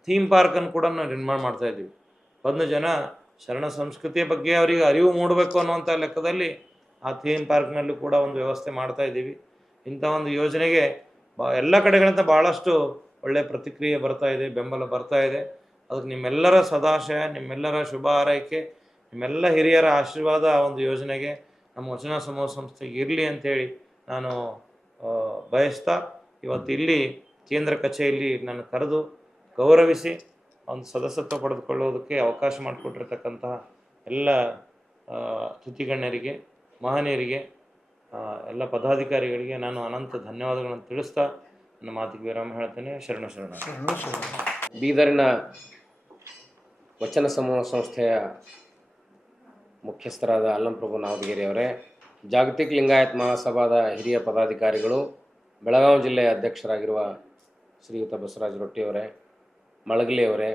ಥೀಮ್ ಪಾರ್ಕನ್ನು ಕೂಡ ನಾವು ನಿರ್ಮಾಣ ಮಾಡ್ತಾಯಿದ್ದೀವಿ. 100 ಜನ ಶರಣ ಸಂಸ್ಕೃತಿಯ ಬಗ್ಗೆ ಅವರಿಗೆ ಅರಿವು ಮೂಡಬೇಕು ಅನ್ನುವಂಥ ಲೆಕ್ಕದಲ್ಲಿ ಆ ಥೀಮ್ ಪಾರ್ಕ್ನಲ್ಲೂ ಕೂಡ ಒಂದು ವ್ಯವಸ್ಥೆ ಮಾಡ್ತಾಯಿದ್ದೀವಿ. ಇಂಥ ಒಂದು ಯೋಜನೆಗೆ ಎಲ್ಲ ಕಡೆಗಳಿಂದ ಭಾಳಷ್ಟು ಒಳ್ಳೆಯ ಪ್ರತಿಕ್ರಿಯೆ ಬರ್ತಾಯಿದೆ, ಬೆಂಬಲ ಬರ್ತಾಯಿದೆ. ಅದಕ್ಕೆ ನಿಮ್ಮೆಲ್ಲರ ಸದಾಶಯ, ನಿಮ್ಮೆಲ್ಲರ ಶುಭ ಹಾರೈಕೆ, ನಿಮ್ಮೆಲ್ಲ ಹಿರಿಯರ ಆಶೀರ್ವಾದ ಆ ಒಂದು ಯೋಜನೆಗೆ, ನಮ್ಮ ವಚನ ಸಮೂಹ ಸಂಸ್ಥೆಗೆ ಇರಲಿ ಅಂಥೇಳಿ ನಾನು ಬಯಸ್ತಾ, ಇವತ್ತು ಇಲ್ಲಿ ಕೇಂದ್ರ ಕಚೇರಿಯಲ್ಲಿ ನಾನು ಕರೆದು ಗೌರವಿಸಿ ಒಂದು ಸದಸ್ಯತ್ವ ಪಡೆದುಕೊಳ್ಳೋದಕ್ಕೆ ಅವಕಾಶ ಮಾಡಿಕೊಟ್ಟಿರ್ತಕ್ಕಂತಹ ಎಲ್ಲ ಅತಿಥಿಗಣ್ಯರಿಗೆ, ಮಹನೀಯರಿಗೆ, ಎಲ್ಲ ಪದಾಧಿಕಾರಿಗಳಿಗೆ ನಾನು ಅನಂತ ಧನ್ಯವಾದಗಳನ್ನು ತಿಳಿಸ್ತಾ ನನ್ನ ಮಾತಿಗೆ ವಿರಾಮ ಹೇಳ್ತೇನೆ. ಶರಣ. ಬೀದರಿನ ವಚನ ಸಮೂಹ ಸಂಸ್ಥೆಯ ಮುಖ್ಯಸ್ಥರಾದ ಅಲ್ಲಂಪ್ರಭು ನಾವದಗಿರಿಯವರೇ, ಜಾಗತಿಕ ಲಿಂಗಾಯತ್ ಮಹಾಸಭಾದ ಹಿರಿಯ ಪದಾಧಿಕಾರಿಗಳು, ಬೆಳಗಾವಿ ಜಿಲ್ಲೆಯ ಅಧ್ಯಕ್ಷರಾಗಿರುವ ಶ್ರೀಯುತ ಬಸವರಾಜ ರೊಟ್ಟಿಯವರೇ, ಮಳಗಲಿಯವರೇ,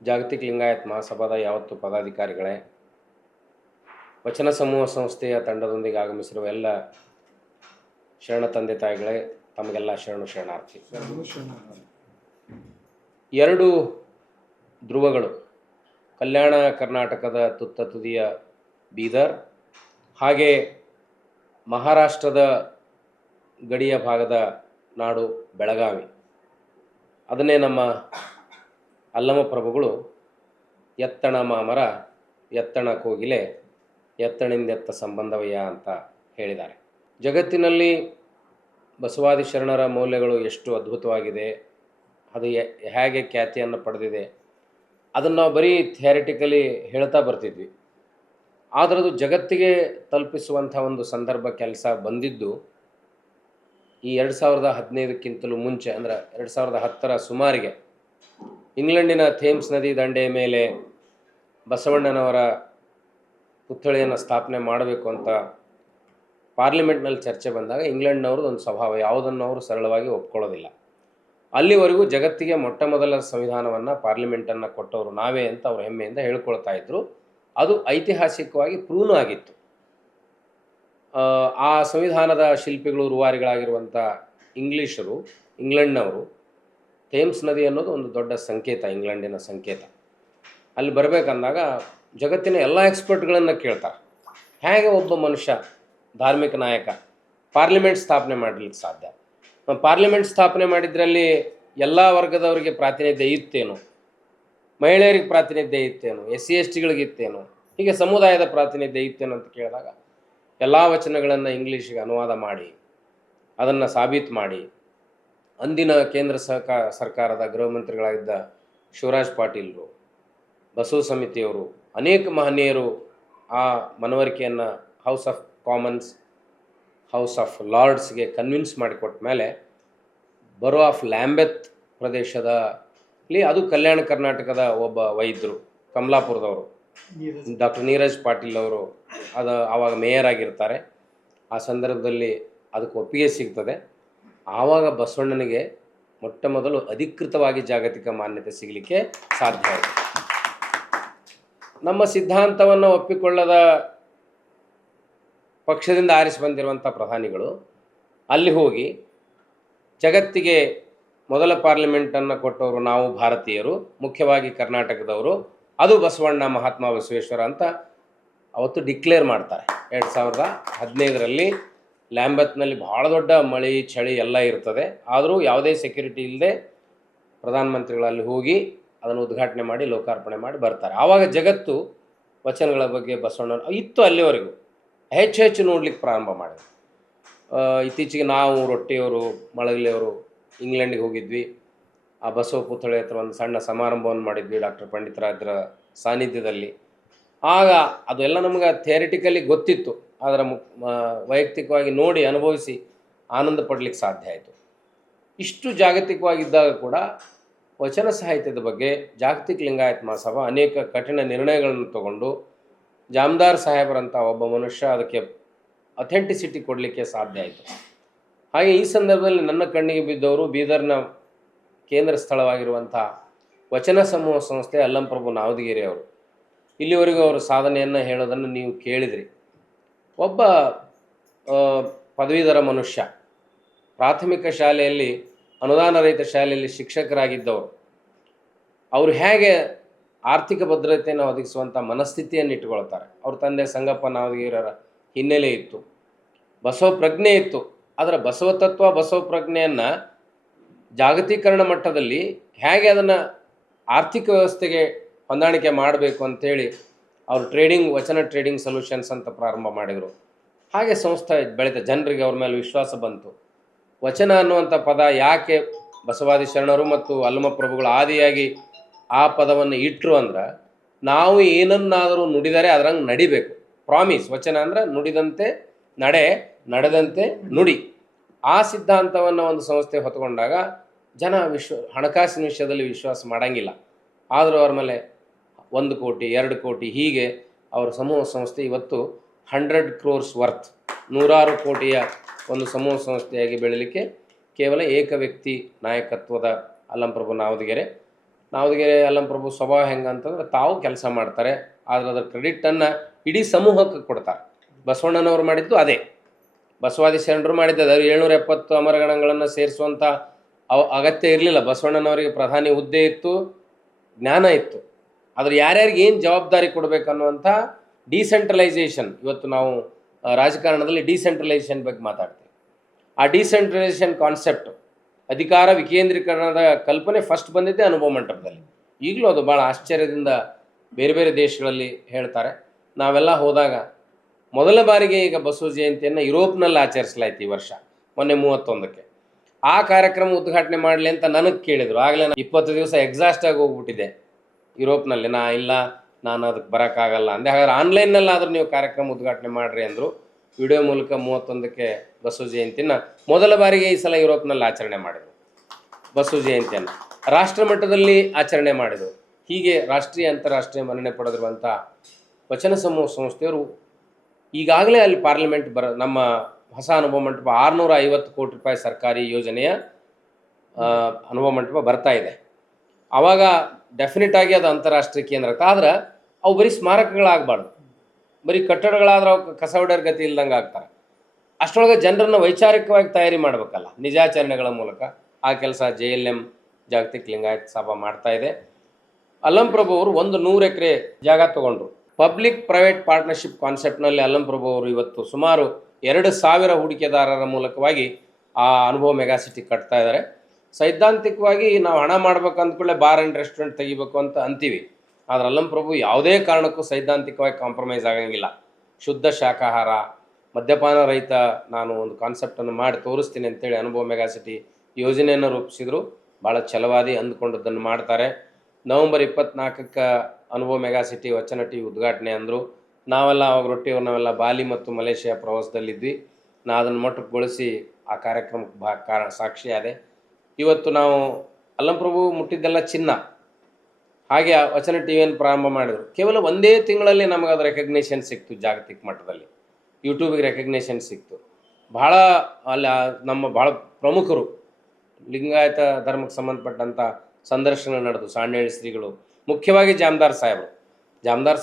ಜಾಗತಿಕ ಲಿಂಗಾಯತ್ ಮಹಾಸಭಾದ ಯಾವತ್ತು ಪದಾಧಿಕಾರಿಗಳೇ, ವಚನ ಸಮೂಹ ಸಂಸ್ಥೆಯ ತಂಡದೊಂದಿಗೆ ಆಗಮಿಸಿರುವ ಎಲ್ಲ ಶರಣ ತಂದೆ ತಾಯಿಗಳೇ, ತಮಗೆಲ್ಲ ಶರಣಾರ್ಥಿ. 2 ಧ್ರುವಗಳು, ಕಲ್ಯಾಣ ಕರ್ನಾಟಕದ ತುತ್ತ ತುದಿಯ ಬೀದರ್, ಹಾಗೆ ಮಹಾರಾಷ್ಟ್ರದ ಗಡಿಯ ಭಾಗದ ನಾಡು ಬೆಳಗಾವಿ. ಅದನ್ನೇ ನಮ್ಮ ಅಲ್ಲಮ ಪ್ರಭುಗಳು ಎತ್ತಣ ಮಾಮರ ಎತ್ತಣ ಕೋಗಿಲೆ ಎತ್ತಣಿಂದೆತ್ತ ಸಂಬಂಧವಯ್ಯ ಅಂತ ಹೇಳಿದ್ದಾರೆ. ಜಗತ್ತಿನಲ್ಲಿ ಬಸವಾದಿ ಶರಣರ ಮೌಲ್ಯಗಳು ಎಷ್ಟು ಅದ್ಭುತವಾಗಿದೆ, ಅದು ಹೇಗೆ ಖ್ಯಾತಿಯನ್ನು ಪಡೆದಿದೆ, ಅದನ್ನು ನಾವು ಬರೀ ಥಿಯರಿಟಿಕಲಿ ಹೇಳ್ತಾ ಬರ್ತಿದ್ವಿ. ಆದರೆ ಅದು ಜಗತ್ತಿಗೆ ತಲುಪಿಸುವಂಥ ಒಂದು ಸಂದರ್ಭ ಕೆಲಸ ಬಂದಿದ್ದು ಈ 2015ಕ್ಕಿಂತಲೂ ಮುಂಚೆ, ಅಂದರೆ 2010ರ ಸುಮಾರಿಗೆ ಇಂಗ್ಲೆಂಡಿನ ಥೇಮ್ಸ್ ನದಿ ದಂಡೆಯ ಮೇಲೆ ಬಸವಣ್ಣನವರ ಪುತ್ಥಳಿಯನ್ನು ಸ್ಥಾಪನೆ ಮಾಡಬೇಕು ಅಂತ ಪಾರ್ಲಿಮೆಂಟ್ನಲ್ಲಿ ಚರ್ಚೆ ಬಂದಾಗ ಇಂಗ್ಲೆಂಡ್ನವ್ರದ್ದು ಒಂದು ಸ್ವಭಾವ, ಯಾವುದನ್ನು ಅವರು ಸರಳವಾಗಿ ಒಪ್ಕೊಳ್ಳೋದಿಲ್ಲ. ಅಲ್ಲಿವರೆಗೂ ಜಗತ್ತಿಗೆ ಮೊಟ್ಟ ಮೊದಲ ಸಂವಿಧಾನವನ್ನು, ಪಾರ್ಲಿಮೆಂಟನ್ನು ಕೊಟ್ಟವರು ನಾವೇ ಅಂತ ಅವರು ಹೆಮ್ಮೆಯಿಂದ ಹೇಳ್ಕೊಳ್ತಾ ಇದ್ದರು. ಅದು ಐತಿಹಾಸಿಕವಾಗಿ ಪ್ರೂವ್ ಆಗಿತ್ತು. ಆ ಸಂವಿಧಾನದ ಶಿಲ್ಪಿಗಳು ರೂವಾರಿಗಳಾಗಿರುವಂಥ ಇಂಗ್ಲೆಂಡ್ನವರು ಥೇಮ್ಸ್ ನದಿ ಅನ್ನೋದು ಒಂದು ದೊಡ್ಡ ಸಂಕೇತ, ಇಂಗ್ಲೆಂಡಿನ ಸಂಕೇತ. ಅಲ್ಲಿ ಬರಬೇಕಂದಾಗ ಜಗತ್ತಿನ ಎಲ್ಲ ಎಕ್ಸ್ಪರ್ಟ್ಗಳನ್ನು ಕೇಳ್ತಾರೆ. ಹೇಗೆ ಒಬ್ಬ ಮನುಷ್ಯ ಧಾರ್ಮಿಕ ನಾಯಕ ಪಾರ್ಲಿಮೆಂಟ್ ಸ್ಥಾಪನೆ ಮಾಡಲಿಕ್ಕೆ ಸಾಧ್ಯ? ಪಾರ್ಲಿಮೆಂಟ್ ಸ್ಥಾಪನೆ ಮಾಡಿದ್ರಲ್ಲಿ ಎಲ್ಲ ವರ್ಗದವರಿಗೆ ಪ್ರಾತಿನಿಧ್ಯ ಇತ್ತೇನು, ಮಹಿಳೆಯರಿಗೆ ಪ್ರಾತಿನಿಧ್ಯ ಇತ್ತೇನು, SC STಗಳಿಗೆ ಇತ್ತೇನು, ಹೀಗೆ ಸಮುದಾಯದ ಪ್ರಾತಿನಿಧ್ಯ ಇತ್ತೇನು ಅಂತ ಕೇಳಿದಾಗ ಎಲ್ಲ ವಚನಗಳನ್ನು ಇಂಗ್ಲೀಷಿಗೆ ಅನುವಾದ ಮಾಡಿ ಅದನ್ನು ಸಾಬೀತು ಮಾಡಿ ಅಂದಿನ ಕೇಂದ್ರ ಸರ್ಕಾರದ ಗೃಹ ಮಂತ್ರಿಗಳಾಗಿದ್ದ ಶಿವರಾಜ್ ಪಾಟೀಲ್ರು, ಬಸವ ಸಮಿತಿಯವರು, ಅನೇಕ ಮಹನೀಯರು ಆ ಮನವರಿಕೆಯನ್ನು house of commons, house of ಲಾರ್ಡ್ಸ್ಗೆ ಕನ್ವಿನ್ಸ್ ಮಾಡಿಕೊಟ್ಟ ಮೇಲೆ ಬರೋ ಆಫ್ ಲ್ಯಾಂಬೆತ್ ಪ್ರದೇಶದಲ್ಲಿ, ಅದು ಕಲ್ಯಾಣ ಕರ್ನಾಟಕದ ಒಬ್ಬ ವೈದ್ಯರು ಕಮಲಾಪುರದವರು ಡಾಕ್ಟರ್ ನೀರಜ್ ಪಾಟೀಲ್ ಅವರು ಆವಾಗ ಮೇಯರ್ ಆಗಿರ್ತಾರೆ. ಆ ಸಂದರ್ಭದಲ್ಲಿ ಅದಕ್ಕೆ ಒಪ್ಪಿಗೆ ಸಿಗ್ತದೆ. ಆವಾಗ ಬಸವಣ್ಣನಿಗೆ ಮೊಟ್ಟ ಮೊದಲು ಅಧಿಕೃತವಾಗಿ ಜಾಗತಿಕ ಮಾನ್ಯತೆ ಸಿಗಲಿಕ್ಕೆ ಸಾಧ್ಯ ಆಯಿತು. ನಮ್ಮ ಸಿದ್ಧಾಂತವನ್ನು ಒಪ್ಪಿಕೊಳ್ಳದ ಪಕ್ಷದಿಂದ ಆರಿಸಿ ಬಂದಿರುವಂಥ ಪ್ರಧಾನಿಗಳು ಅಲ್ಲಿ ಹೋಗಿ ಜಗತ್ತಿಗೆ ಮೊದಲ ಪಾರ್ಲಿಮೆಂಟನ್ನು ಕೊಟ್ಟವರು ನಾವು ಭಾರತೀಯರು, ಮುಖ್ಯವಾಗಿ ಕರ್ನಾಟಕದವರು, ಅದು ಬಸವಣ್ಣ, ಮಹಾತ್ಮ ಬಸವೇಶ್ವರ ಅಂತ ಅವತ್ತು ಡಿಕ್ಲೇರ್ ಮಾಡ್ತಾರೆ. 2015ರಲ್ಲಿ ಲ್ಯಾಂಬೆತ್ನಲ್ಲಿ ಭಾಳ ದೊಡ್ಡ ಮಳೆ ಚಳಿ ಎಲ್ಲ ಇರ್ತದೆ. ಆದರೂ ಯಾವುದೇ ಸೆಕ್ಯೂರಿಟಿ ಇಲ್ಲದೆ ಪ್ರಧಾನಮಂತ್ರಿಗಳಲ್ಲಿ ಹೋಗಿ ಅದನ್ನು ಉದ್ಘಾಟನೆ ಮಾಡಿ ಲೋಕಾರ್ಪಣೆ ಮಾಡಿ ಬರ್ತಾರೆ. ಆವಾಗ ಜಗತ್ತು ವಚನಗಳ ಬಗ್ಗೆ ಬಸವಣ್ಣ ಇತ್ತು ಅಲ್ಲಿವರೆಗೂ ಹೆಚ್ಚು ನೋಡ್ಲಿಕ್ಕೆ ಪ್ರಾರಂಭ ಮಾಡಿದ್ರು. ಇತ್ತೀಚೆಗೆ ನಾವು ರೊಟ್ಟಿಯವರು, ಮಳಗಲಿಯವರು ಇಂಗ್ಲೆಂಡಿಗೆ ಹೋಗಿದ್ವಿ. ಆ ಬಸವ ಪುತ್ಥಳಿ ಹತ್ರ ಒಂದು ಸಣ್ಣ ಸಮಾರಂಭವನ್ನು ಮಾಡಿದ್ವಿ ಡಾಕ್ಟರ್ ಪಂಡಿತರಾಜರ ಸಾನ್ನಿಧ್ಯದಲ್ಲಿ. ಆಗ ಅದೆಲ್ಲ ನಮ್ಗೆ ಥಿಯರಿಟಿಕಲಿ ಗೊತ್ತಿತ್ತು, ಆದರೆ ವೈಯಕ್ತಿಕವಾಗಿ ನೋಡಿ ಅನುಭವಿಸಿ ಆನಂದ ಪಡಲಿಕ್ಕೆ ಸಾಧ್ಯ ಆಯಿತು. ಇಷ್ಟು ಜಾಗತಿಕವಾಗಿದ್ದಾಗ ಕೂಡ ವಚನ ಸಾಹಿತ್ಯದ ಬಗ್ಗೆ ಜಾಗತಿಕ ಲಿಂಗಾಯತ್ ಮಹಾಸಭಾ ಅನೇಕ ಕಠಿಣ ನಿರ್ಣಯಗಳನ್ನು ತಗೊಂಡು ಜಾಮದಾರ್ ಸಾಹೇಬರಂಥ ಒಬ್ಬ ಮನುಷ್ಯ ಅದಕ್ಕೆ ಅಥೆಂಟಿಸಿಟಿ ಕೊಡಲಿಕ್ಕೆ ಸಾಧ್ಯ ಆಯಿತು. ಹಾಗೆ ಈ ಸಂದರ್ಭದಲ್ಲಿ ನನ್ನ ಕಣ್ಣಿಗೆ ಬಿದ್ದವರು ಬೀದರ್ನ ಕೇಂದ್ರ ಸ್ಥಳವಾಗಿರುವಂಥ ವಚನ ಸಮೂಹ ಸಂಸ್ಥೆ ಅಲ್ಲಂಪ್ರಭು ನಾವದಗಿರಿ ಅವರು. ಇಲ್ಲಿವರೆಗೂ ಅವರ ಸಾಧನೆಯನ್ನು ಹೇಳೋದನ್ನು ನೀವು ಕೇಳಿದ್ರಿ. ಒಬ್ಬ ಪದವೀಧರ ಮನುಷ್ಯ, ಪ್ರಾಥಮಿಕ ಶಾಲೆಯಲ್ಲಿ, ಅನುದಾನ ರಹಿತ ಶಾಲೆಯಲ್ಲಿ ಶಿಕ್ಷಕರಾಗಿದ್ದವರು, ಅವರು ಹೇಗೆ ಆರ್ಥಿಕ ಭದ್ರತೆಯನ್ನು ಒದಗಿಸುವಂಥ ಮನಸ್ಥಿತಿಯನ್ನು ಇಟ್ಟುಕೊಳ್ತಾರೆ. ಅವ್ರ ತಂದೆ ಸಂಗಪ್ಪ ನಾವದಗಿರರ ಹಿನ್ನೆಲೆ ಇತ್ತು, ಬಸವ ಪ್ರಜ್ಞೆ ಇತ್ತು. ಆದರೆ ಬಸವ ತತ್ವ, ಬಸವ ಪ್ರಜ್ಞೆಯನ್ನು ಜಾಗತೀಕರಣ ಮಟ್ಟದಲ್ಲಿ ಹೇಗೆ ಅದನ್ನು ಆರ್ಥಿಕ ವ್ಯವಸ್ಥೆಗೆ ಹೊಂದಾಣಿಕೆ ಮಾಡಬೇಕು ಅಂಥೇಳಿ ಅವರು ವಚನ ಟ್ರೇಡಿಂಗ್ ಸೊಲ್ಯೂಷನ್ಸ್ ಅಂತ ಪ್ರಾರಂಭ ಮಾಡಿದರು. ಹಾಗೆ ಸಂಸ್ಥೆ ಬೆಳೆದ ಜನರಿಗೆ ಅವ್ರ ಮೇಲೆ ವಿಶ್ವಾಸ ಬಂತು. ವಚನ ಅನ್ನುವಂಥ ಪದ ಯಾಕೆ ಬಸವಾದಿ ಶರಣರು ಮತ್ತು ಅಲ್ಲಮಪ್ರಭುಗಳು ಆದಿಯಾಗಿ ಆ ಪದವನ್ನು ಇಟ್ಟರು ಅಂದ್ರೆ, ನಾವು ಏನನ್ನಾದರೂ ನುಡಿದರೆ ಅದರಂಗೆ ನಡಿಬೇಕು. ಪ್ರಾಮಿಸ್, ವಚನ ಅಂದರೆ ನುಡಿದಂತೆ ನಡೆ, ನಡೆದಂತೆ ನುಡಿ. ಆ ಸಿದ್ಧಾಂತವನ್ನು ಒಂದು ಸಂಸ್ಥೆ ಹೊತ್ತುಕೊಂಡಾಗ ಜನ ಹಣಕಾಸಿನ ವಿಷಯದಲ್ಲಿ ವಿಶ್ವಾಸ ಮಾಡೋಂಗಿಲ್ಲ. ಆದರೂ ಅವ್ರ ಮೇಲೆ 1 ಕೋಟಿ 2 ಕೋಟಿ ಹೀಗೆ ಅವರ ಸಮೂಹ ಸಂಸ್ಥೆ ಇವತ್ತು 100 crores ವರ್ತ್, 100 ಕೋಟಿಯ ಒಂದು ಸಮೂಹ ಸಂಸ್ಥೆಯಾಗಿ ಬೆಳೀಲಿಕ್ಕೆ ಕೇವಲ ಏಕ ವ್ಯಕ್ತಿ ನಾಯಕತ್ವದ ಅಲ್ಲಂಪ್ರಭು ನಾವದಗೆರೆ ಅಲ್ಲಂಪ್ರಭು ಸ್ವಭಾವ ಹೆಂಗಂತಂದ್ರೆ ತಾವು ಕೆಲಸ ಮಾಡ್ತಾರೆ, ಆದರೆ ಅದರ ಕ್ರೆಡಿಟನ್ನು ಇಡೀ ಸಮೂಹಕ್ಕೆ ಕೊಡ್ತಾರೆ. ಬಸವಣ್ಣನವರು ಮಾಡಿದ್ದು ಅದೇ, ಬಸವಾದಿ ಶರಣರು ಮಾಡಿದ್ದು 770 ಅಮರಗಣಗಳನ್ನು ಸೇರಿಸುವಂಥ ಅಗತ್ಯ ಇರಲಿಲ್ಲ. ಬಸವಣ್ಣನವರಿಗೆ ಪ್ರಧಾನಿ ಹುದ್ದೆ ಇತ್ತು, ಜ್ಞಾನ ಇತ್ತು, ಆದರೆ ಯಾರ್ಯಾರಿಗೆ ಏನು ಜವಾಬ್ದಾರಿ ಕೊಡಬೇಕನ್ನುವಂಥ ಡಿಸೆಂಟ್ರಲೈಸೇಷನ್. ಇವತ್ತು ನಾವು ರಾಜಕಾರಣದಲ್ಲಿ ಡಿಸೆಂಟ್ರಲೈಸೇಷನ್ ಬಗ್ಗೆ ಮಾತಾಡ್ತೀವಿ. ಆ ಡಿಸೆಂಟ್ರಲೈಸೇಷನ್ ಕಾನ್ಸೆಪ್ಟ್, ಅಧಿಕಾರ ವಿಕೇಂದ್ರೀಕರಣದ ಕಲ್ಪನೆ ಫಸ್ಟ್ ಬಂದಿದ್ದೆ ಅನುಭವ ಮಂಟಪದಲ್ಲಿ. ಈಗಲೂ ಅದು ಭಾಳ ಆಶ್ಚರ್ಯದಿಂದ ಬೇರೆ ಬೇರೆ ದೇಶಗಳಲ್ಲಿ ಹೇಳ್ತಾರೆ. ನಾವೆಲ್ಲ ಹೋದಾಗ ಮೊದಲ ಬಾರಿಗೆ ಈಗ ಬಸವ ಜಯಂತಿಯನ್ನು ಯುರೋಪ್ನಲ್ಲಿ ಆಚರಿಸಲಾಯ್ತು ಈ ವರ್ಷ, ಮೊನ್ನೆ 31ಕ್ಕೆ. ಆ ಕಾರ್ಯಕ್ರಮ ಉದ್ಘಾಟನೆ ಮಾಡಲಿ ಅಂತ ನನಗೆ ಕೇಳಿದರು. ಆಗಲೇ ನಾನು 20 ದಿವಸ ಎಕ್ಸಾಸ್ಟ್ ಆಗಿ ಹೋಗ್ಬಿಟ್ಟಿದ್ದೆ ಯುರೋಪ್ನಲ್ಲಿ. ನಾನು ಅದಕ್ಕೆ ಬರೋಕ್ಕಾಗಲ್ಲ ಅಂದೆ. ಹಾಗಾದ್ರೆ ಆನ್ಲೈನ್ನಲ್ಲಾದರೂ ನೀವು ಕಾರ್ಯಕ್ರಮ ಉದ್ಘಾಟನೆ ಮಾಡಿರಿ ಅಂದರು. ವಿಡಿಯೋ ಮೂಲಕ 31ಕ್ಕೆ ಬಸವ ಜಯಂತಿನ ಮೊದಲ ಬಾರಿಗೆ ಈ ಸಲ ಯುರೋಪ್ನಲ್ಲಿ ಆಚರಣೆ ಮಾಡಿದರು. ಬಸವ ಜಯಂತಿಯನ್ನು ರಾಷ್ಟ್ರ ಮಟ್ಟದಲ್ಲಿ ಆಚರಣೆ ಮಾಡಿದರು. ಹೀಗೆ ರಾಷ್ಟ್ರೀಯ ಅಂತಾರಾಷ್ಟ್ರೀಯ ಮನ್ನಣೆ ಪಡೆದಿರುವಂಥ ವಚನ ಸಮೂಹ ಸಂಸ್ಥೆಯವರು ಈಗಾಗಲೇ ಅಲ್ಲಿ ಪಾರ್ಲಿಮೆಂಟ್ ನಮ್ಮ ಹೊಸ ಅನುಭವ ಮಂಟಪ 650 ಕೋಟಿ ರೂಪಾಯಿ ಸರ್ಕಾರಿ ಯೋಜನೆಯ ಅನುಭವ ಮಂಟಪ ಬರ್ತಾ ಇದೆ. ಆವಾಗ ಡೆಫಿನೆಟ್ ಆಗಿ ಅದು ಅಂತಾರಾಷ್ಟ್ರೀಯ ಕೇಂದ್ರ ಆಗ್ತದೆ. ಆದ್ರೆ ಅವು ಬರೀ ಸ್ಮಾರಕಗಳಾಗಬಾರ್ದು, ಬರೀ ಕಟ್ಟಡಗಳಾದ್ರೆ ಅವು ಕಸ ಹೊಡೆಯೋರ್ ಗತಿ ಇಲ್ದಂಗೆ ಆಗ್ತಾರೆ. ಅಷ್ಟರೊಳಗೆ ಜನರನ್ನು ವೈಚಾರಿಕವಾಗಿ ತಯಾರಿ ಮಾಡಬೇಕಲ್ಲ, ನಿಜಾಚರಣೆಗಳ ಮೂಲಕ. ಆ ಕೆಲಸ JLM ಜಾಗತಿಕ ಲಿಂಗಾಯತ್ ಸಭಾ ಮಾಡ್ತಾ ಇದೆ. ಅಲ್ಲಂ ಪ್ರಭು ಅವರು 100 ಎಕರೆ ಜಾಗ ತಗೊಂಡ್ರು. ಪಬ್ಲಿಕ್ ಪ್ರೈವೇಟ್ ಪಾರ್ಟ್ನರ್ಶಿಪ್ ಕಾನ್ಸೆಪ್ಟ್ನಲ್ಲಿ ಅಲ್ಲಂ ಪ್ರಭು ಅವರು ಇವತ್ತು ಸುಮಾರು 2000 ಹೂಡಿಕೆದಾರರ ಮೂಲಕವಾಗಿ ಆ ಅನುಭವ ಮೆಗಾಸಿಟಿ ಕಟ್ತಾ ಇದ್ದಾರೆ. ಸೈದ್ಧಾಂತಿಕವಾಗಿ ನಾವು ಹಣ ಮಾಡ್ಬೇಕು ಅಂದ್ಕೊಳ್ಳೆ ಬಾರ್ ಆ್ಯಂಡ್ ರೆಸ್ಟೋರೆಂಟ್ ತೆಗಿಬೇಕು ಅಂತ ಅಂತೀವಿ. ಆದರೆ ಅಲ್ಲಂ ಪ್ರಭು ಯಾವುದೇ ಕಾರಣಕ್ಕೂ ಸೈದ್ಧಾಂತಿಕವಾಗಿ ಕಾಂಪ್ರಮೈಸ್ ಆಗಂಗಿಲ್ಲ. ಶುದ್ಧ ಶಾಕಾಹಾರ, ಮದ್ಯಪಾನ ರಹಿತ ನಾನು ಒಂದು ಕಾನ್ಸೆಪ್ಟನ್ನು ಮಾಡಿ ತೋರಿಸ್ತೀನಿ ಅಂತೇಳಿ ಅನುಭವ ಮೆಗಾಸಿಟಿ ಯೋಜನೆಯನ್ನು ರೂಪಿಸಿದರು. ಭಾಳ ಛಲವಾದಿ ಅಂದ್ಕೊಂಡದ್ದನ್ನು ಮಾಡ್ತಾರೆ. ನವಂಬರ್ 24ಕ್ಕೆ ಅನುಭವ ಮೆಗಾಸಿಟಿ ವಚನ TV ಉದ್ಘಾಟನೆ ಅಂದರು. ನಾವೆಲ್ಲ ಅವಾಗ ನಾವೆಲ್ಲ ಬಾಲಿ ಮತ್ತು ಮಲೇಷ್ಯಾ ಪ್ರವಾಸದಲ್ಲಿದ್ವಿ. ನಾ ಅದನ್ನು ಮೊಟಕುಗೊಳಿಸಿ ಆ ಕಾರ್ಯಕ್ರಮಕ್ಕೆ ಸಾಕ್ಷಿಯಾದೆ. ಇವತ್ತು ನಾವು ಅಲ್ಲಂ ಪ್ರಭು ಮುಟ್ಟಿದ್ದೆಲ್ಲ ಚಿನ್ನ. ಹಾಗೆ ವಚನ TVಯನ್ನು ಪ್ರಾರಂಭ ಮಾಡಿದರು. ಕೇವಲ ಒಂದೇ ತಿಂಗಳಲ್ಲಿ ನಮಗೆ ಅದು ರೆಕಗ್ನೇಷನ್ ಸಿಕ್ತು. ಜಾಗತಿಕ ಮಟ್ಟದಲ್ಲಿ ಯೂಟ್ಯೂಬಿಗೆ ರೆಕಗ್ನೇಷನ್ ಸಿಕ್ತು. ಭಾಳ ಅಲ್ಲಿ ನಮ್ಮ ಭಾಳ ಪ್ರಮುಖರು ಲಿಂಗಾಯತ ಧರ್ಮಕ್ಕೆ ಸಂಬಂಧಪಟ್ಟಂಥ ಸಂದರ್ಶನ ನಡೆದು ಸಾಣೇಳಿ ಶ್ರೀಗಳು, ಮುಖ್ಯವಾಗಿ ಜಾಮದಾರ್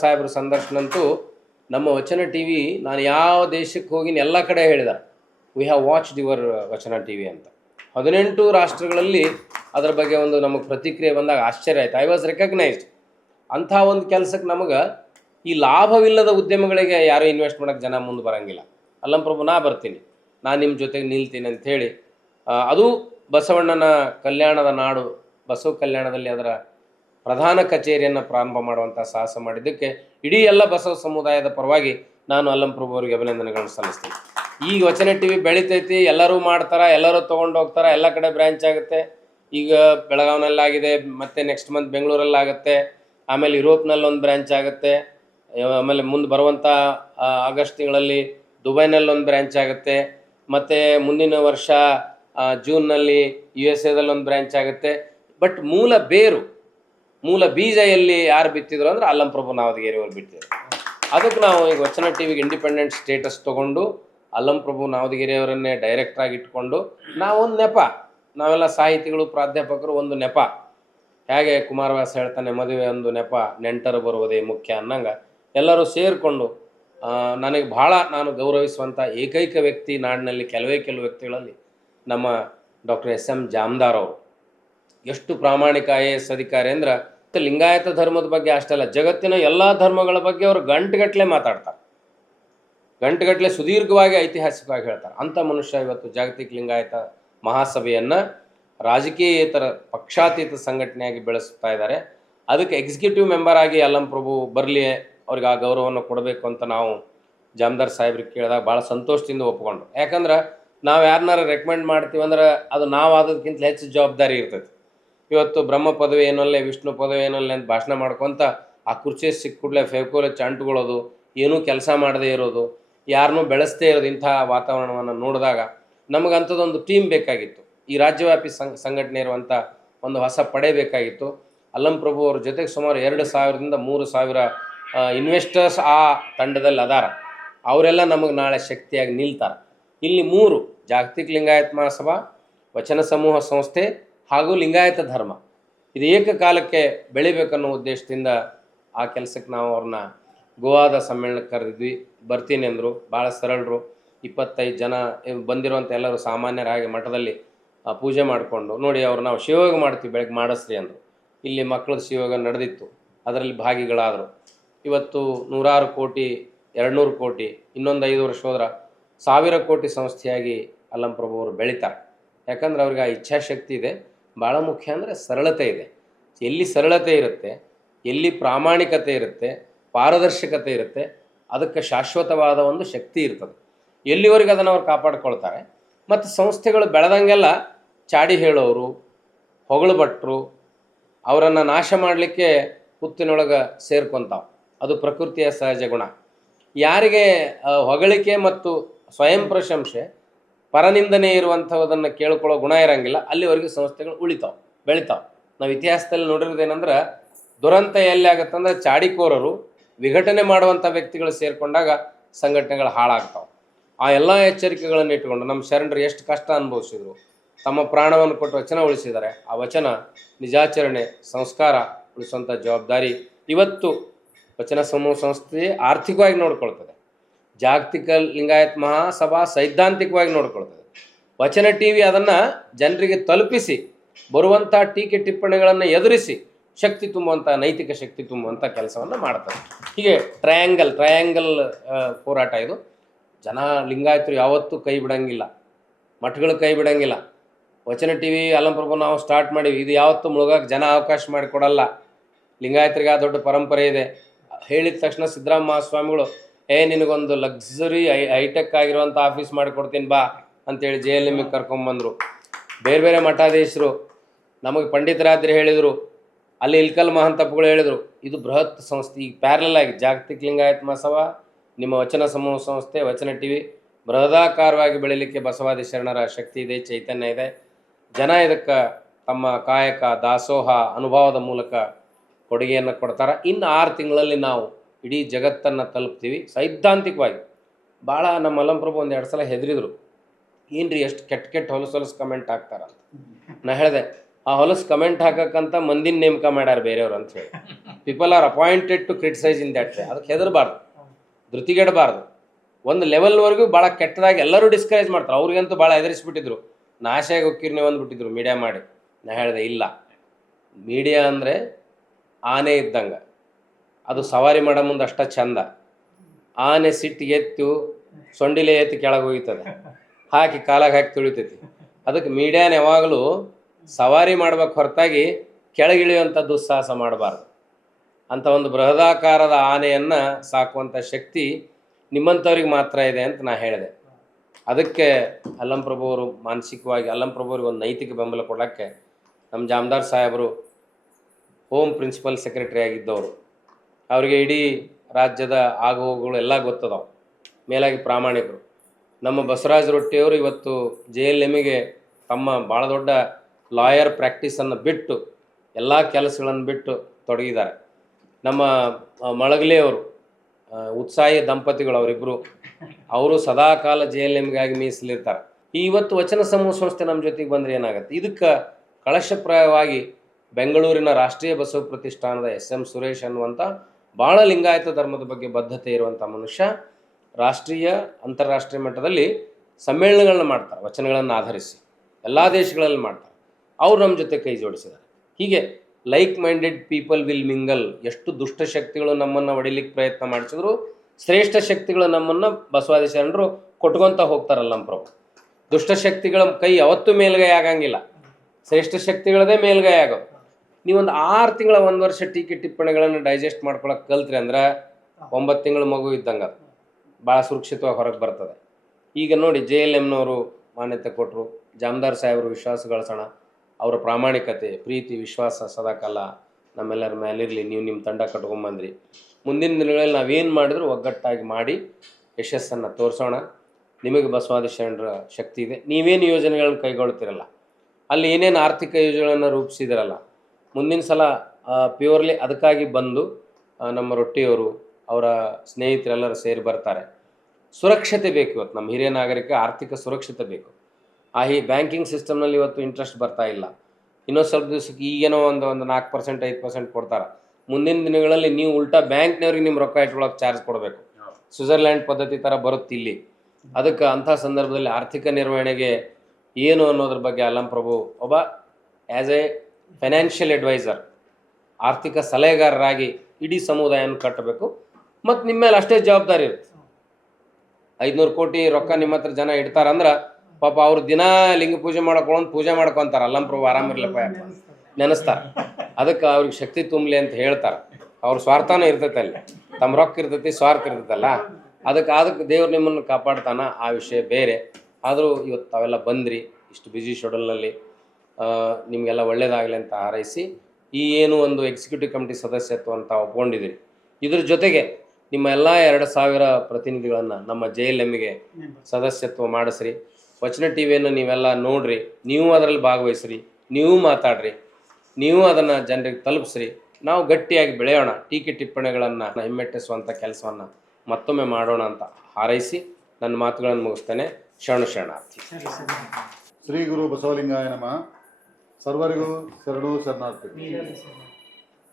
ಸಾಹೇಬರು ಸಂದರ್ಶನ ಅಂತೂ ನಮ್ಮ ವಚನ TV, ನಾನು ಯಾವ ದೇಶಕ್ಕೆ ಹೋಗಿನಿ ಎಲ್ಲ ಕಡೆ ಹೇಳಿದ್ದಾರೆ, ವಿ ಹ್ಯಾವ್ ವಾಚ್ಡ್ ಯುವರ್ ವಚನ TV ಅಂತ. 18 ರಾಷ್ಟ್ರಗಳಲ್ಲಿ ಅದರ ಬಗ್ಗೆ ಒಂದು ನಮಗೆ ಪ್ರತಿಕ್ರಿಯೆ ಬಂದಾಗ ಆಶ್ಚರ್ಯ ಆಯಿತು. I was recognised. ಅಂಥ ಒಂದು ಕೆಲಸಕ್ಕೆ ನಮಗೆ ಈ ಲಾಭವಿಲ್ಲದ ಉದ್ಯಮಗಳಿಗೆ ಯಾರೂ ಇನ್ವೆಸ್ಟ್ ಮಾಡೋಕ್ಕೆ ಜನ ಮುಂದೆ ಬರೋಂಗಿಲ್ಲ. ಅಲ್ಲಂ ಪ್ರಭು ನಾ ಬರ್ತೀನಿ, ನಾನು ನಿಮ್ಮ ಜೊತೆಗೆ ನಿಲ್ತೀನಿ ಅಂಥೇಳಿ ಅದು ಬಸವಣ್ಣನ ಕಲ್ಯಾಣದ ನಾಡು ಬಸವ ಕಲ್ಯಾಣದಲ್ಲಿ ಅದರ ಪ್ರಧಾನ ಕಚೇರಿಯನ್ನು ಪ್ರಾರಂಭ ಮಾಡುವಂಥ ಸಾಹಸ ಮಾಡಿದ್ದಕ್ಕೆ ಇಡೀ ಎಲ್ಲ ಬಸವ ಸಮುದಾಯದ ಪರವಾಗಿ ನಾನು ಅಲ್ಲಂ ಪ್ರಭು ಅವರಿಗೆ ಅಭಿನಂದನೆಗಳನ್ನು ಸಲ್ಲಿಸ್ತೀನಿ. ಈಗ ವಚನ TV ಬೆಳಿತೈತಿ, ಎಲ್ಲರೂ ಮಾಡ್ತಾರೆ, ಎಲ್ಲರೂ ತೊಗೊಂಡು ಹೋಗ್ತಾರೆ, ಎಲ್ಲ ಕಡೆ ಬ್ರ್ಯಾಂಚ್ ಆಗುತ್ತೆ. ಈಗ ಬೆಳಗಾವಿನಲ್ಲಾಗಿದೆ, ಮತ್ತು ನೆಕ್ಸ್ಟ್ ಮಂತ್ ಬೆಂಗಳೂರಲ್ಲಾಗುತ್ತೆ, ಆಮೇಲೆ ಯುರೋಪ್ನಲ್ಲಿ ಒಂದು ಬ್ರ್ಯಾಂಚ್ ಆಗುತ್ತೆ, ಆಮೇಲೆ ಮುಂದೆ ಬರುವಂಥ ಆಗಸ್ಟ್ ತಿಂಗಳಲ್ಲಿ ದುಬೈನಲ್ಲಿ ಒಂದು ಬ್ರ್ಯಾಂಚ್ ಆಗುತ್ತೆ, ಮತ್ತು ಮುಂದಿನ ವರ್ಷ ಜೂನ್ನಲ್ಲಿ USA ಒಂದು ಬ್ರ್ಯಾಂಚ್ ಆಗುತ್ತೆ. ಬಟ್ ಮೂಲ ಬೀಜ ಎಲ್ಲಿ ಯಾರು ಬಿತ್ತಿದ್ರು ಅಂದರೆ ಅಲ್ಲಂ ಪ್ರಭು ನಾವದಗಿರಿಯವರು ಬಿತ್ತಿದ್ರು. ಅದಕ್ಕೆ ನಾವು ಈಗ ವಚನ TVಗೆ ಇಂಡಿಪೆಂಡೆಂಟ್ ಸ್ಟೇಟಸ್ ತೊಗೊಂಡು ಅಲ್ಲಂ ಪ್ರಭು ನಾವದಗಿರಿಯವರನ್ನೇ ಡೈರೆಕ್ಟ್ರಾಗಿ ಇಟ್ಕೊಂಡು ನಾವೊಂದು ನೆಪ, ನಾವೆಲ್ಲ ಸಾಹಿತಿಗಳು ಪ್ರಾಧ್ಯಾಪಕರು ಒಂದು ನೆಪ. ಹೇಗೆ ಕುಮಾರವ್ಯಾಸ ಹೇಳ್ತಾನೆ, ಮದುವೆ ಒಂದು ನೆಪ, ನೆಂಟರು ಬರುವುದೇ ಮುಖ್ಯ ಅನ್ನಂಗೆ ಎಲ್ಲರೂ ಸೇರಿಕೊಂಡು ನನಗೆ ನಾನು ಗೌರವಿಸುವಂಥ ಏಕೈಕ ವ್ಯಕ್ತಿ ನಾಡಿನಲ್ಲಿ ಕೆಲವು ವ್ಯಕ್ತಿಗಳಲ್ಲಿ ನಮ್ಮ ಡಾಕ್ಟರ್ SM ಜಾಮದಾರ್ ಅವರು. ಎಷ್ಟು ಪ್ರಾಮಾಣಿಕ IAS ಅಧಿಕಾರಿ ಅಂದ್ರೆ ಲಿಂಗಾಯತ ಧರ್ಮದ ಬಗ್ಗೆ ಅಷ್ಟಲ್ಲ, ಜಗತ್ತಿನ ಎಲ್ಲ ಧರ್ಮಗಳ ಬಗ್ಗೆ ಅವರು ಗಂಟೆಗಟ್ಟಲೆ ಮಾತಾಡ್ತಾರೆ, ಗಂಟೆಗಟ್ಟಲೆ ಸುದೀರ್ಘವಾಗಿ ಐತಿಹಾಸಿಕವಾಗಿ ಹೇಳ್ತಾರೆ. ಅಂಥ ಮನುಷ್ಯ ಇವತ್ತು ಜಾಗತಿಕ ಲಿಂಗಾಯತ ಮಹಾಸಭೆಯನ್ನು ರಾಜಕೀಯೇತರ ಪಕ್ಷಾತೀತ ಸಂಘಟನೆಯಾಗಿ ಬೆಳೆಸ್ತಾ ಇದ್ದಾರೆ. ಅದಕ್ಕೆ ಎಕ್ಸಿಕ್ಯೂಟಿವ್ ಮೆಂಬರ್ ಆಗಿ ಅಲ್ಲಂ ಪ್ರಭು ಬರಲಿ, ಅವ್ರಿಗೆ ಆ ಗೌರವವನ್ನು ಕೊಡಬೇಕು ಅಂತ ನಾವು ಜಾಮದಾರ್ ಸಾಹೇಬ್ರಿಗೆ ಕೇಳಿದಾಗ ಭಾಳ ಸಂತೋಷದಿಂದ ಒಪ್ಕೊಂಡ್ರು. ಯಾಕಂದ್ರೆ ನಾವು ಯಾರನ್ನಾರ ರೆಕಮೆಂಡ್ ಮಾಡ್ತೀವಿ ಅಂದ್ರೆ ಅದು ನಾವು ಆದೋದಕ್ಕಿಂತ ಹೆಚ್ಚು ಜವಾಬ್ದಾರಿ ಇರ್ತೈತಿ. ಇವತ್ತು ಬ್ರಹ್ಮ ಪದವಿ ಏನಲ್ಲೇ, ವಿಷ್ಣು ಪದವಿ ಏನಲ್ಲೇ ಅಂತ ಭಾಷಣ ಮಾಡ್ಕೊತ ಆ ಕುರ್ಚಿ ಸಿಕ್ಕ ಕೂಡಲೇ ಫೇವ್ಕೋಲೆ ಅಂಟ್ಕೊಳ್ಳೋದು, ಏನೂ ಕೆಲಸ ಮಾಡದೇ ಇರೋದು, ಯಾರನ್ನೂ ಬೆಳೆಸದೇ ಇರೋದು, ಇಂಥ ವಾತಾವರಣವನ್ನು ನೋಡಿದಾಗ ನಮಗಂಥದ್ದೊಂದು ಟೀಮ್ ಬೇಕಾಗಿತ್ತು. ಈ ರಾಜ್ಯವ್ಯಾಪಿ ಸಂಘಟನೆ ಇರುವಂಥ ಒಂದು ಹೊಸ ಪಡೆ ಬೇಕಾಗಿತ್ತು. ಅಲ್ಲಂ ಪ್ರಭು ಅವ್ರ ಜೊತೆಗೆ ಸುಮಾರು 2000ರಿಂದ 3000 ಇನ್ವೆಸ್ಟರ್ಸ್ ಆ ತಂಡದಲ್ಲಿ ಅದಾರ. ಅವರೆಲ್ಲ ನಮಗೆ ನಾಳೆ ಶಕ್ತಿಯಾಗಿ ನಿಲ್ತಾರೆ. ಇಲ್ಲಿ 3 ಜಾಗತಿಕ ಲಿಂಗಾಯತ ಮಹಾಸಭಾ, ವಚನ ಸಮೂಹ ಸಂಸ್ಥೆ ಹಾಗೂ ಲಿಂಗಾಯತ ಧರ್ಮ ಇದು ಏಕಕಾಲಕ್ಕೆ ಬೆಳಿಬೇಕನ್ನೋ ಉದ್ದೇಶದಿಂದ ಆ ಕೆಲಸಕ್ಕೆ ನಾವು ಅವ್ರನ್ನ ಗೋವಾದ ಸಮ್ಮೇಳನಕ್ಕೆ ಕರೆದಿದ್ವಿ. ಬರ್ತೀನಿ ಅಂದರು. ಭಾಳ ಸರಳರು, 25 ಜನ ಬಂದಿರುವಂಥ ಎಲ್ಲರೂ ಸಾಮಾನ್ಯರಾಗಿ ಮಠದಲ್ಲಿ ಪೂಜೆ ಮಾಡಿಕೊಂಡು ನೋಡಿ ಅವ್ರು ನಾವು ಶಿವಯೋಗ ಮಾಡ್ತೀವಿ ಬೆಳಗ್ಗೆ ಮಾಡಿಸ್ರಿ ಅಂದರು. ಇಲ್ಲಿ ಮಕ್ಕಳದ್ದು ಶಿವಯೋಗ ನಡೆದಿತ್ತು, ಅದರಲ್ಲಿ ಭಾಗಿಗಳಾದರು. ಇವತ್ತು 100 ಕೋಟಿ 200 ಕೋಟಿ ಇನ್ನೊಂದು 5 ವರ್ಷ ಹೋದ್ರೆ 1000 ಕೋಟಿ ಸಂಸ್ಥೆಯಾಗಿ ಅಲ್ಲಂ ಪ್ರಭು ಅವರು ಬೆಳೀತಾರೆ. ಯಾಕಂದ್ರೆ ಅವ್ರಿಗೆ ಆ ಇಚ್ಛಾಶಕ್ತಿ ಇದೆ. ಭಾಳ ಮುಖ್ಯ ಅಂದರೆ ಸರಳತೆ ಇದೆ. ಎಲ್ಲಿ ಸರಳತೆ ಇರುತ್ತೆ, ಎಲ್ಲಿ ಪ್ರಾಮಾಣಿಕತೆ ಇರುತ್ತೆ, ಪಾರದರ್ಶಕತೆ ಇರುತ್ತೆ, ಅದಕ್ಕೆ ಶಾಶ್ವತವಾದ ಒಂದು ಶಕ್ತಿ ಇರ್ತದೆ. ಎಲ್ಲಿವರೆಗೆ ಅದನ್ನು ಅವ್ರು ಕಾಪಾಡ್ಕೊಳ್ತಾರೆ. ಮತ್ತು ಸಂಸ್ಥೆಗಳು ಬೆಳೆದಂಗೆಲ್ಲ ಚಾಡಿ ಹೇಳೋರು, ಹೊಗಳು ಭಟ್ರು ಅವರನ್ನು ನಾಶ ಮಾಡಲಿಕ್ಕೆ ಹುತ್ತಿನೊಳಗೆ ಸೇರ್ಕೊತಾವೆ. ಅದು ಪ್ರಕೃತಿಯ ಸಹಜ ಗುಣ. ಯಾರಿಗೆ ಹೊಗಳಿಕೆ ಮತ್ತು ಸ್ವಯಂ ಪ್ರಶಂಸೆ, ಪರನಿಂದನೆ ಇರುವಂಥದ್ದನ್ನು ಕೇಳ್ಕೊಳ್ಳೋ ಗುಣ ಇರೋಂಗಿಲ್ಲ, ಅಲ್ಲಿವರೆಗೆ ಸಂಸ್ಥೆಗಳು ಉಳಿತಾವೆ, ಬೆಳಿತಾವೆ. ನಾವು ಇತಿಹಾಸದಲ್ಲಿ ನೋಡಿರೋದೇನೆಂದ್ರೆ ದುರಂತ ಎಲ್ಲಿ ಆಗುತ್ತಂದ್ರೆ ಚಾಡಿಕೋರರು, ವಿಘಟನೆ ಮಾಡುವಂಥ ವ್ಯಕ್ತಿಗಳು ಸೇರಿಕೊಂಡಾಗ ಸಂಘಟನೆಗಳು ಹಾಳಾಗ್ತಾವೆ. ಆ ಎಲ್ಲ ಎಚ್ಚರಿಕೆಗಳನ್ನು ಇಟ್ಟುಕೊಂಡು ನಮ್ಮ ಶರಣರು ಎಷ್ಟು ಕಷ್ಟ ಅನುಭವಿಸಿದ್ರು, ತಮ್ಮ ಪ್ರಾಣವನ್ನು ಕೊಟ್ಟು ವಚನ ಉಳಿಸಿದ್ದಾರೆ. ಆ ವಚನ ನಿಜಾಚರಣೆ ಸಂಸ್ಕಾರ ಉಳಿಸುವಂಥ ಜವಾಬ್ದಾರಿ ಇವತ್ತು ವಚನ ಸಮೂಹ ಸಂಸ್ಥೆ ಆರ್ಥಿಕವಾಗಿ ನೋಡ್ಕೊಳ್ತದೆ. ಜಾಗತಿಕ ಲಿಂಗಾಯತ್ ಮಹಾಸಭಾ ಸೈದ್ಧಾಂತಿಕವಾಗಿ ನೋಡ್ಕೊಳ್ತದೆ. ವಚನ ಟಿ ವಿ ಅದನ್ನು ಜನರಿಗೆ ತಲುಪಿಸಿ ಬರುವಂಥ ಟೀಕೆ ಟಿಪ್ಪಣಿಗಳನ್ನು ಎದುರಿಸಿ ಶಕ್ತಿ ತುಂಬುವಂಥ, ನೈತಿಕ ಶಕ್ತಿ ತುಂಬುವಂಥ ಕೆಲಸವನ್ನು ಮಾಡ್ತಾರೆ. ಹೀಗೆ ಟ್ರಯಾಂಗಲ್ ಹೋರಾಟ ಇದು. ಜನ ಲಿಂಗಾಯತರು ಯಾವತ್ತೂ ಕೈ ಬಿಡೋಂಗಿಲ್ಲ, ಮಠಗಳು ಕೈ ಬಿಡೋಂಗಿಲ್ಲ. ವಚನ ಟಿ ವಿ ಅಲ್ಲಂಪ್ರಭು ನಾವು ಸ್ಟಾರ್ಟ್ ಮಾಡೀವಿ, ಇದು ಯಾವತ್ತೂ ಮುಳುಗಕ್ಕೆ ಜನ ಅವಕಾಶ ಮಾಡಿಕೊಡಲ್ಲ. ಲಿಂಗಾಯತರಿಗೆ ಆ ದೊಡ್ಡ ಪರಂಪರೆ ಇದೆ. ಹೇಳಿದ ತಕ್ಷಣ ಸಿದ್ದರಾಮ ಮಹಾಸ್ವಾಮಿಗಳು ನಿನಗೊಂದು ಲಕ್ಸುರಿ ಹೈಟೆಕ್ ಆಗಿರುವಂಥ ಆಫೀಸ್ ಮಾಡಿಕೊಡ್ತೀನಿ ಬಾ ಅಂತೇಳಿ JLM ಕರ್ಕೊಂಬಂದರು. ಬೇರೆ ಬೇರೆ ಮಠಾಧೀಶರು ನಮಗೆ ಪಂಡಿತರಾತ್ರಿ ಹೇಳಿದರು, ಅಲ್ಲಿ ಇಲ್ಕಲ್ ಮಹಂತಪ್ಪಗಳು ಹೇಳಿದರು. ಇದು ಬೃಹತ್ ಸಂಸ್ಥೆ. ಈಗ ಪ್ಯಾರಲಲ್ ಆಗಿ ಜಾಗತಿಕ ಲಿಂಗಾಯತ್ ಮಹಾಸಭಾ, ನಿಮ್ಮ ವಚನ ಸಮೂಹ ಸಂಸ್ಥೆ, ವಚನ ಟಿ ವಿ ಬೃಹದಾಕಾರವಾಗಿ ಬೆಳೀಲಿಕ್ಕೆ ಬಸವಾದಿ ಶರಣರ ಶಕ್ತಿ ಇದೆ, ಚೈತನ್ಯ ಇದೆ. ಜನ ಇದಕ್ಕೆ ತಮ್ಮ ಕಾಯಕ, ದಾಸೋಹ, ಅನುಭವದ ಮೂಲಕ ಕೊಡುಗೆಯನ್ನು ಕೊಡ್ತಾರೆ. ಇನ್ನು 6 ತಿಂಗಳಲ್ಲಿ ನಾವು ಇಡೀ ಜಗತ್ತನ್ನು ತಲುಪ್ತೀವಿ ಸೈದ್ಧಾಂತಿಕವಾಗಿ. ಭಾಳ ನಮ್ಮ ಮಲ್ಲಂಪ್ರಭು 1-2 ಸಲ ಹೆದರಿದ್ರು, ಏನ್ರಿ ಎಷ್ಟು ಕೆಟ್ಟ ಹೊಲಸು ಕಮೆಂಟ್ ಹಾಕ್ತಾರಂತ. ನಾ ಹೇಳಿದೆ, ಆ ಹೊಲಸು ಕಮೆಂಟ್ ಹಾಕಕ್ಕಂತ ಮಂದಿನ ನೇಮಕ ಮಾಡ್ಯಾರ ಬೇರೆಯವರು ಅಂತ ಹೇಳಿ. People are appointed to criticise in that way. ಅದಕ್ಕೆ ಹೆದರಬಾರ್ದು, ಧೃತಿಗೆಡಬಾರ್ದು. ಒಂದು ಲೆವೆಲ್ವರೆಗೂ ಭಾಳ ಕೆಟ್ಟದಾಗಿ ಎಲ್ಲರೂ ಡಿಸ್ಕರೇಜ್ ಮಾಡ್ತಾರೆ. ಅವ್ರಿಗಂತೂ ಭಾಳ ಹೆದರಿಸ್ಬಿಟ್ಟಿದ್ರು, ನಾಶಾಗಿ ಹೋಗ್ಕಿರಿ ನೀವು ಅಂದ್ಬಿಟ್ಟಿದ್ರು ಮೀಡಿಯಾ ಮಾಡಿ. ನಾ ಹೇಳಿದೆ, ಇಲ್ಲ, ಮೀಡಿಯಾ ಅಂದರೆ ಆನೆ ಇದ್ದಂಗೆ, ಅದು ಸವಾರಿ ಮಾಡೋ ಮುಂದೆ ಅಷ್ಟ ಚಂದ. ಆನೆ ಸಿಟ್ಟಿಗೆ ಎತ್ತು ಸೊಂಡಿಲೆ ಎತ್ತಿ ಕೆಳಗೆ ಹೋಗ್ತದೆ, ಹಾಕಿ ಕಾಲಾಗ ಹಾಕಿ ತುಳಿತೈತಿ. ಅದಕ್ಕೆ ಮೀಡಿಯಾನ ಯಾವಾಗಲೂ ಸವಾರಿ ಮಾಡ್ಬೇಕು ಹೊರತಾಗಿ ಕೆಳಗಿಳಿಯುವಂಥ ದುಸ್ಸಾಹಸ ಮಾಡಬಾರ್ದು. ಅಂಥ ಒಂದು ಬೃಹದಾಕಾರದ ಆನೆಯನ್ನು ಸಾಕುವಂಥ ಶಕ್ತಿ ನಿಮ್ಮಂಥವ್ರಿಗೆ ಮಾತ್ರ ಇದೆ ಅಂತ ನಾ ಹೇಳಿದೆ. ಅದಕ್ಕೆ ಅಲ್ಲಂಪ್ರಭು ಅವರು ಮಾನಸಿಕವಾಗಿ, ಅಲ್ಲಂಪ್ರಭು ಅವ್ರಿಗೆ ಒಂದು ನೈತಿಕ ಬೆಂಬಲ ಕೊಡೋಕ್ಕೆ ನಮ್ಮ ಜಾಮದಾರ್ ಸಾಹೇಬರು ಹೋಮ್ ಪ್ರಿನ್ಸಿಪಲ್ ಸೆಕ್ರೆಟರಿ ಆಗಿದ್ದವರು. ಅವರಿಗೆ ಇಡೀ ರಾಜ್ಯದ ಆಗುಹೋಗುಗಳು ಎಲ್ಲ ಗೊತ್ತದವು, ಮೇಲಾಗಿ ಪ್ರಾಮಾಣಿಕರು. ನಮ್ಮ ಬಸವರಾಜ ರೊಟ್ಟಿಯವರು ಇವತ್ತು JLMಗೆ ತಮ್ಮ ಭಾಳ ದೊಡ್ಡ ಲಾಯರ್ ಪ್ರಾಕ್ಟೀಸನ್ನು ಬಿಟ್ಟು ಎಲ್ಲ ಕೆಲಸಗಳನ್ನು ಬಿಟ್ಟು ತೊಡಗಿದ್ದಾರೆ. ನಮ್ಮ ಮಳಗಲಿಯವರು ಉತ್ಸಾಹಿ ದಂಪತಿಗಳು ಅವರಿಬ್ಬರು, ಅವರು ಸದಾಕಾಲ JLMಗಾಗಿ ಮೀಸಲಿರ್ತಾರೆ. ಇವತ್ತು ವಚನ ಸಮೂಹ ಸಂಸ್ಥೆ ನಮ್ಮ ಜೊತೆಗೆ ಬಂದರೆ ಏನಾಗುತ್ತೆ? ಇದಕ್ಕೆ ಕಳಶಪ್ರಾಯವಾಗಿ ಬೆಂಗಳೂರಿನ ರಾಷ್ಟ್ರೀಯ ಬಸವ ಪ್ರತಿಷ್ಠಾನದ SM ಸುರೇಶ್ ಅನ್ನುವಂಥ ಭಾಳ ಲಿಂಗಾಯತ ಧರ್ಮದ ಬಗ್ಗೆ ಬದ್ಧತೆ ಇರುವಂಥ ಮನುಷ್ಯ ರಾಷ್ಟ್ರೀಯ ಅಂತಾರಾಷ್ಟ್ರೀಯ ಮಟ್ಟದಲ್ಲಿ ಸಮ್ಮೇಳನಗಳನ್ನ ಮಾಡ್ತಾರೆ, ವಚನಗಳನ್ನು ಆಧರಿಸಿ ಎಲ್ಲ ದೇಶಗಳಲ್ಲಿ ಮಾಡ್ತಾರೆ. ಅವ್ರು ನಮ್ಮ ಜೊತೆ ಕೈ ಜೋಡಿಸಿದ್ದಾರೆ. ಹೀಗೆ like minded people will mingle. ಎಷ್ಟು ದುಷ್ಟಶಕ್ತಿಗಳು ನಮ್ಮನ್ನು ಹೊಡಿಲಿಕ್ಕೆ ಪ್ರಯತ್ನ ಮಾಡಿಸಿದ್ರು, ಶ್ರೇಷ್ಠ ಶಕ್ತಿಗಳು ನಮ್ಮನ್ನು ಬಸವಾದಿ ಶರಣರು ಕೊಟ್ಕೊತ ಹೋಗ್ತಾರಲ್ಲ ನಮ್ಮ ಪ್ರಭು. ದುಷ್ಟಶಕ್ತಿಗಳ ಕೈ ಯಾವತ್ತೂ ಮೇಲ್ಗೈ ಆಗಂಗಿಲ್ಲ, ಶ್ರೇಷ್ಠ ಶಕ್ತಿಗಳದೇ ಮೇಲ್ಗೈ ಆಗೋದು. ನೀವೊಂದು 6 ತಿಂಗಳ 1 ವರ್ಷ ಟೀಕೆ ಟಿಪ್ಪಣಿಗಳನ್ನು ಡೈಜೆಸ್ಟ್ ಮಾಡ್ಕೊಳಕ್ಕೆ ಕಲ್ತ್ರಿ ಅಂದ್ರೆ 9 ತಿಂಗಳ ಮಗು ಇದ್ದಂಗೆ ಅದು ಭಾಳ ಸುರಕ್ಷಿತವಾಗಿ ಹೊರಗೆ ಬರ್ತದೆ. ಈಗ ನೋಡಿ, JLMನವರು ಮಾನ್ಯತೆ ಕೊಟ್ಟರು, ಜಾಮದಾರ್ ಸಾಹೇಬರು ವಿಶ್ವಾಸ ಗಳಿಸೋಣ. ಅವರ ಪ್ರಾಮಾಣಿಕತೆ, ಪ್ರೀತಿ, ವಿಶ್ವಾಸ ಸದಾಕಾಲ ನಮ್ಮೆಲ್ಲರ ಮೇಲಿರಲಿ. ನೀವು ನಿಮ್ಮ ತಂಡ ಕಟ್ಕೊಂಬಂದ್ರಿ. ಮುಂದಿನ ದಿನಗಳಲ್ಲಿ ನಾವೇನು ಮಾಡಿದ್ರು ಒಗ್ಗಟ್ಟಾಗಿ ಮಾಡಿ ಯಶಸ್ಸನ್ನು ತೋರಿಸೋಣ. ನಿಮಗೆ ಬಸವಾದಿ ಶರಣರ ಶಕ್ತಿ ಇದೆ. ನೀವೇನು ಯೋಜನೆಗಳನ್ನು ಕೈಗೊಳ್ತೀರಲ್ಲ, ಅಲ್ಲಿ ಏನೇನು ಆರ್ಥಿಕ ಯೋಜನೆಗಳನ್ನು ರೂಪಿಸಿದಿರಲ್ಲ, ಮುಂದಿನ ಸಲ ಪ್ಯೂರ್ಲಿ ಅದಕ್ಕಾಗಿ ಬಂದು ನಮ್ಮ ರೊಟ್ಟಿಯವರು ಅವರ ಸ್ನೇಹಿತರೆಲ್ಲರೂ ಸೇರಿ ಬರ್ತಾರೆ. ಸುರಕ್ಷತೆ ಬೇಕು. ಇವತ್ತು ನಮ್ಮ ಹಿರಿಯ ನಾಗರಿಕ ಆರ್ಥಿಕ ಸುರಕ್ಷತೆ ಬೇಕು. ಈ ಬ್ಯಾಂಕಿಂಗ್ ಸಿಸ್ಟಮ್ನಲ್ಲಿ ಇವತ್ತು ಇಂಟ್ರೆಸ್ಟ್ ಬರ್ತಾ ಇಲ್ಲ. ಇನ್ನೊಂದು ಸ್ವಲ್ಪ ದಿವಸಕ್ಕೆ ಈಗೇನೋ ಒಂದು 4% 5% ಕೊಡ್ತಾರೆ. ಮುಂದಿನ ದಿನಗಳಲ್ಲಿ ನೀವು ಉಲ್ಟಾ ಬ್ಯಾಂಕ್ನವ್ರಿಗೆ ನಿಮ್ಮ ರೊಕ್ಕ ಇಟ್ಕೊಳ್ಳೋಕೆ ಚಾರ್ಜ್ ಕೊಡಬೇಕು. ಸ್ವಿಟ್ಜರ್ಲ್ಯಾಂಡ್ ಪದ್ಧತಿ ಥರ ಬರುತ್ತೆ ಇಲ್ಲಿ. ಅದಕ್ಕೆ ಅಂಥ ಸಂದರ್ಭದಲ್ಲಿ ಆರ್ಥಿಕ ನಿರ್ವಹಣೆಗೆ ಏನು ಅನ್ನೋದ್ರ ಬಗ್ಗೆ ಅಲ್ಲಂಪ್ರಭು ಒಬ್ಬ ಆ್ಯಸ್ ಎ ಫೈನಾನ್ಷಿಯಲ್ ಅಡ್ವೈಸರ್, ಆರ್ಥಿಕ ಸಲಹೆಗಾರರಾಗಿ ಇಡೀ ಸಮುದಾಯನ ಕಟ್ಟಬೇಕು. ಮತ್ತು ನಿಮ್ಮ ಮೇಲೆ ಅಷ್ಟೇ ಜವಾಬ್ದಾರಿ ಇರುತ್ತೆ. 500 ಕೋಟಿ ರೊಕ್ಕ ನಿಮ್ಮ ಹತ್ರ ಜನ ಇಡ್ತಾರಂದ್ರೆ ಪಾಪ ಅವ್ರು ದಿನ ಲಿಂಗ ಪೂಜೆ ಮಾಡ್ಕೊಂಡು ಪೂಜೆ ಮಾಡ್ಕೊತಾರೆ. ಅಲ್ಲಂಪ್ರಭು ಆರಾಮಿರ್ಲಪ್ಪ ನೆನೆಸ್ತಾರೆ. ಅದಕ್ಕೆ ಅವ್ರಿಗೆ ಶಕ್ತಿ ತುಂಬಲಿ ಅಂತ ಹೇಳ್ತಾರೆ. ಅವ್ರ ಸ್ವಾರ್ಥನೂ ಇರ್ತೈತೆ, ಅಲ್ಲಿ ತಮ್ಮ ರೊಕ್ಕ ಇರ್ತೈತಿ, ಸ್ವಾರ್ಥ ಇರ್ತೈತಲ್ಲ. ಅದಕ್ಕೆ ದೇವ್ರು ನಿಮ್ಮನ್ನು ಕಾಪಾಡ್ತಾನ, ಆ ವಿಷಯ ಬೇರೆ. ಆದರೂ ಇವತ್ತು ತಾವೆಲ್ಲ ಬಂದ್ರಿ ಇಷ್ಟು ಬ್ಯುಸಿ ಶೆಡ್ಯೂಲ್ನಲ್ಲಿ. ನಿಮಗೆಲ್ಲ ಒಳ್ಳೇದಾಗಲಿ ಅಂತ ಹಾರೈಸಿ, ಈ ಏನು ಒಂದು ಎಕ್ಸಿಕ್ಯೂಟಿವ್ ಕಮಿಟಿ ಸದಸ್ಯತ್ವ ಅಂತ ಒಪ್ಕೊಂಡಿದ್ದೀರಿ, ಇದ್ರ ಜೊತೆಗೆ ನಿಮ್ಮ ಎಲ್ಲ 2000 ಪ್ರತಿನಿಧಿಗಳನ್ನು ನಮ್ಮ JLMಗೆ ಸದಸ್ಯತ್ವ ಮಾಡಿಸ್ರಿ. ವಚನ ಟಿವಿಯನ್ನು ನೀವೆಲ್ಲ ನೋಡ್ರಿ, ನೀವು ಅದರಲ್ಲಿ ಭಾಗವಹಿಸ್ರಿ, ನೀವು ಮಾತಾಡ್ರಿ, ನೀವು ಅದನ್ನು ಜನರಿಗೆ ತಲುಪಿಸ್ರಿ. ನಾವು ಗಟ್ಟಿಯಾಗಿ ಬೆಳೆಯೋಣ. ಟೀಕೆ ಟಿಪ್ಪಣಿಗಳನ್ನು ಹಿಮ್ಮೆಟ್ಟಿಸುವಂಥ ಕೆಲಸವನ್ನು ಮತ್ತೊಮ್ಮೆ ಮಾಡೋಣ ಅಂತ ಹಾರೈಸಿ ನನ್ನ ಮಾತುಗಳನ್ನು ಮುಗಿಸ್ತೇನೆ. ಶರಣಾರ್ಥಿ. ಶ್ರೀ ಗುರು ಬಸವಲಿಂಗಾಯ ನಮಃ. ಸರ್ವರಿಗೂ ಶರಣು ಶರಣಾರ್ಥಿ.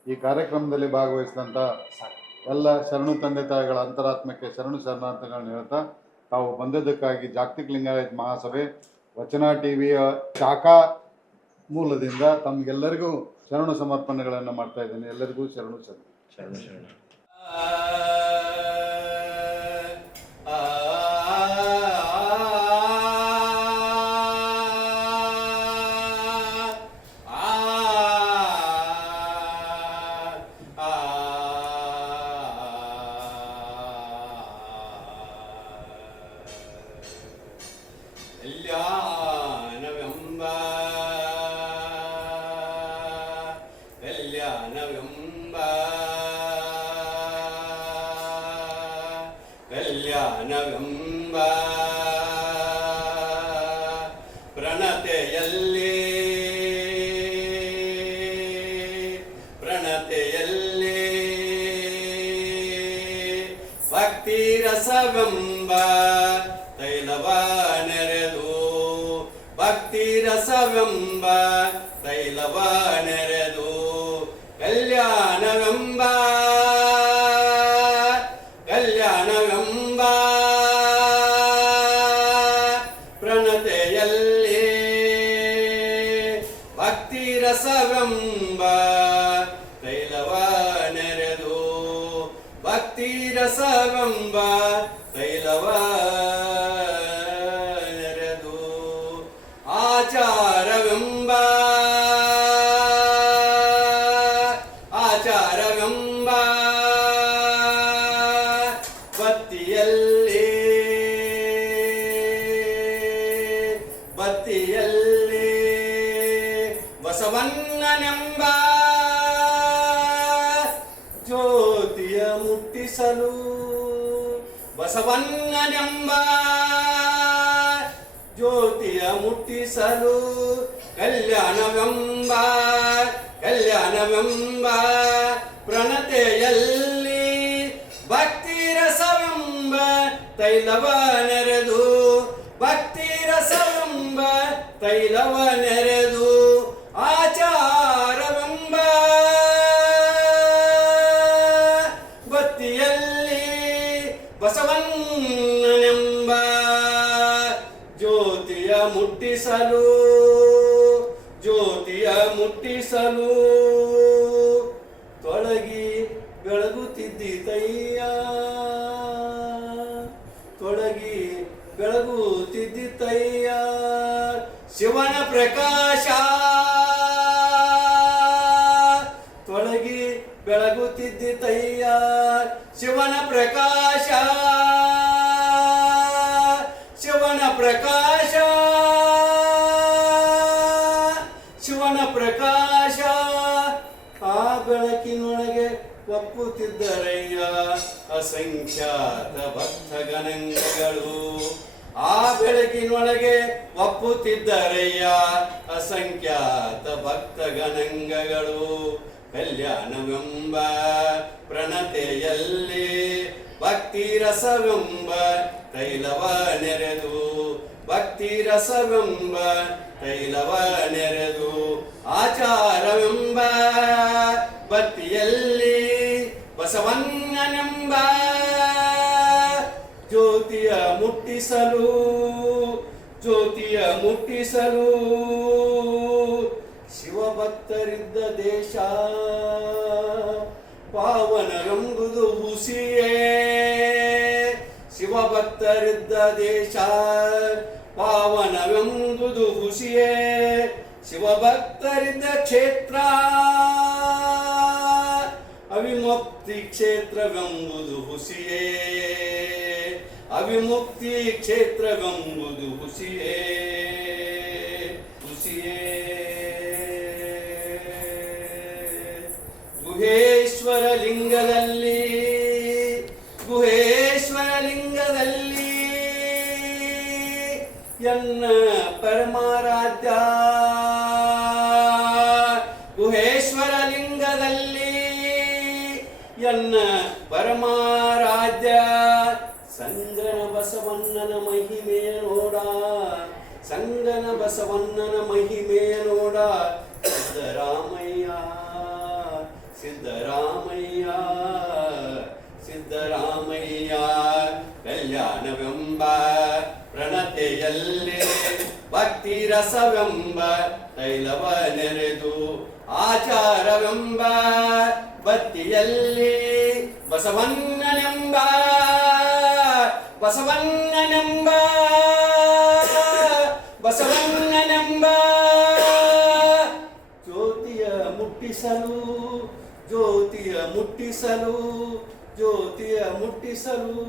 ಈ ಕಾರ್ಯಕ್ರಮದಲ್ಲಿ ಭಾಗವಹಿಸಿದಂಥ ಎಲ್ಲ ಶರಣು ತಂದೆ ತಾಯಿಗಳ ಅಂತರಾತ್ಮಕ್ಕೆ ಶರಣು ಶರಣಾರ್ಥಗಳನ್ನು ಹೇಳ್ತಾ ತಾವು ಬಂದದ್ದಕ್ಕಾಗಿ ಜಾಗತಿಕ ಲಿಂಗಾಯತ ಮಹಾಸಭೆ ವಚನ ಟಿವಿಯ ಶಾಖಾ ಮೂಲದಿಂದ ತಮಗೆಲ್ಲರಿಗೂ ಶರಣು ಸಮರ್ಪಣೆಗಳನ್ನು ಮಾಡ್ತಾ ಇದ್ದೇನೆ. ಎಲ್ಲರಿಗೂ ಶರಣು ಶರಣು. ಶರಣ ಶರಣ. ಕಲ್ಯಾಣವೆಂಬ ಪ್ರಣತೆಯಲ್ಲಿ ಭಕ್ತಿ ರಸವೆಂಬ ತೈಲವ ನೆರೆದು ಭಕ್ತಿ ರಸವೆಂಬ ತೈಲವ ನೆರೆದು ಕಲ್ಯಾಣವೆಂಬ ಪ್ರಣತೆಯಲ್ಲಿ ಭಕ್ತಿ ರಸವೆಂಬ ತೈಲವ ನೆರೆದು ಭಕ್ತಿ ರಸವೆಂಬ ತೈಲವ ನೆರೆದು ಆಚಾರವೆಂಬ ಬತ್ತಿಯಲ್ಲಿ ಬಸವಣ್ಣನೆಂಬ ಜ್ಯೋತಿಯ ಮುಟ್ಟಿಸಲು ಬಸವಣ್ಣನೆಂಬ ಜ್ಯೋತಿಯ ಮುಟ್ಟಿಸಲು ಕಲ್ಯಾಣವೆಂಬ ಪ್ರಣತೆಯಲ್ಲಿ ಭಕ್ತಿ ರಸವೆಂಬ ತೈಲವ ನೆರೆದು ಭಕ್ತಿ ರಸವೆಂಬ ತೈಲವ ನೆರೆದು ಆಚಾರವೆಂಬ ಬತ್ತಿಯಲ್ಲಿ ಬಸವಣ್ಣನೆಂಬ ಜ್ಯೋತಿಯ ಮುಟ್ಟಿಸಲು ತೊಳಗಿ ಬೆಳಗುತ್ತಿದ್ದೀತಯ್ಯ ಬೆಳಗುತ್ತಿದ್ದೀತಯ್ಯ ಶಿವನ ಪ್ರಕಾಶ ತೊಳಗಿ ಬೆಳಗುತ್ತಿದ್ದೀತಯ್ಯ ಶಿವನ ಪ್ರಕಾಶ ಆ ಬೆಳಕಿನೊಳಗೆ ಒಪ್ಪುತ್ತಿದ್ದರಯ್ಯ ಅಸಂಖ್ಯಾತ ಭಕ್ತಗಣಗಳು ಆ ಬೆಳಕಿನೊಳಗೆ ಒಪ್ಪುತ್ತಿದ್ದರಯ್ಯ ಅಸಂಖ್ಯಾತ ಭಕ್ತಗಣಗಳು ಕಲ್ಯಾಣವೆಂಬ ಪ್ರಣತೆಯಲ್ಲಿ ಭಕ್ತಿ ರಸವೆಂಬ ತೈಲವ ನೆರೆದು ಭಕ್ತಿ ರಸವೆಂಬ ತೈಲವ ನೆರೆದು ಆಚಾರವೆಂಬ ಬತ್ತಿಯಲ್ಲಿ ಬಸವಣ್ಣನೆಂಬ ಜ್ಯೋತಿಯ ಮುಟ್ಟಿಸಲು ಶಿವಭಕ್ತರಿದ್ದ ದೇಶ ಪಾವನವೆಂಬುದು ಹುಸಿಯೇ ಶಿವಭಕ್ತರಿದ್ದ ದೇಶ ಪಾವನವೆಂಬುದು ಹುಸಿಯೇ ಶಿವಭಕ್ತರಿದ್ದ ಕ್ಷೇತ್ರ ಅವಿಮುಕ್ತಿ ಕ್ಷೇತ್ರವೆಂಬುದು ಹುಸಿಯೇ ಅವಿಮುಕ್ತಿ ಕ್ಷೇತ್ರವೆಂಬುದು ಹುಸಿಯೇ ಗುಹೇಶ್ವರ ಲಿಂಗದಲ್ಲಿ ಎನ್ನ ಪರಮಾರಾಧ್ಯ ಗುಹೇಶ್ವರ ಲಿಂಗದಲ್ಲಿ ಎನ್ನ ಪರಮಾರಾಧ್ಯ ಸಂಗನ ಬಸವಣ್ಣನ ಮಹಿಮೆಯ ನೋಡ ಸಿದ್ದರಾಮಯ್ಯ ಭಕ್ತಿಯಲ್ಲಿ ಭಕ್ತಿ ರಸವೆಂಬ ತೈಲವ ನೆರೆದು ಆಚಾರವೆಂಬ ಭಕ್ತಿಯಲ್ಲಿ ಬಸವಣ್ಣನೆಂಬ ಬಸವಣ್ಣನೆಂಬ ಬಸವಣ್ಣನೆಂಬ ಜ್ಯೋತಿಯ ಮುಟ್ಟಿಸಲು ಜ್ಯೋತಿಯ ಮುಟ್ಟಿಸಲು ಜ್ಯೋತಿಯ ಮುಟ್ಟಿಸಲು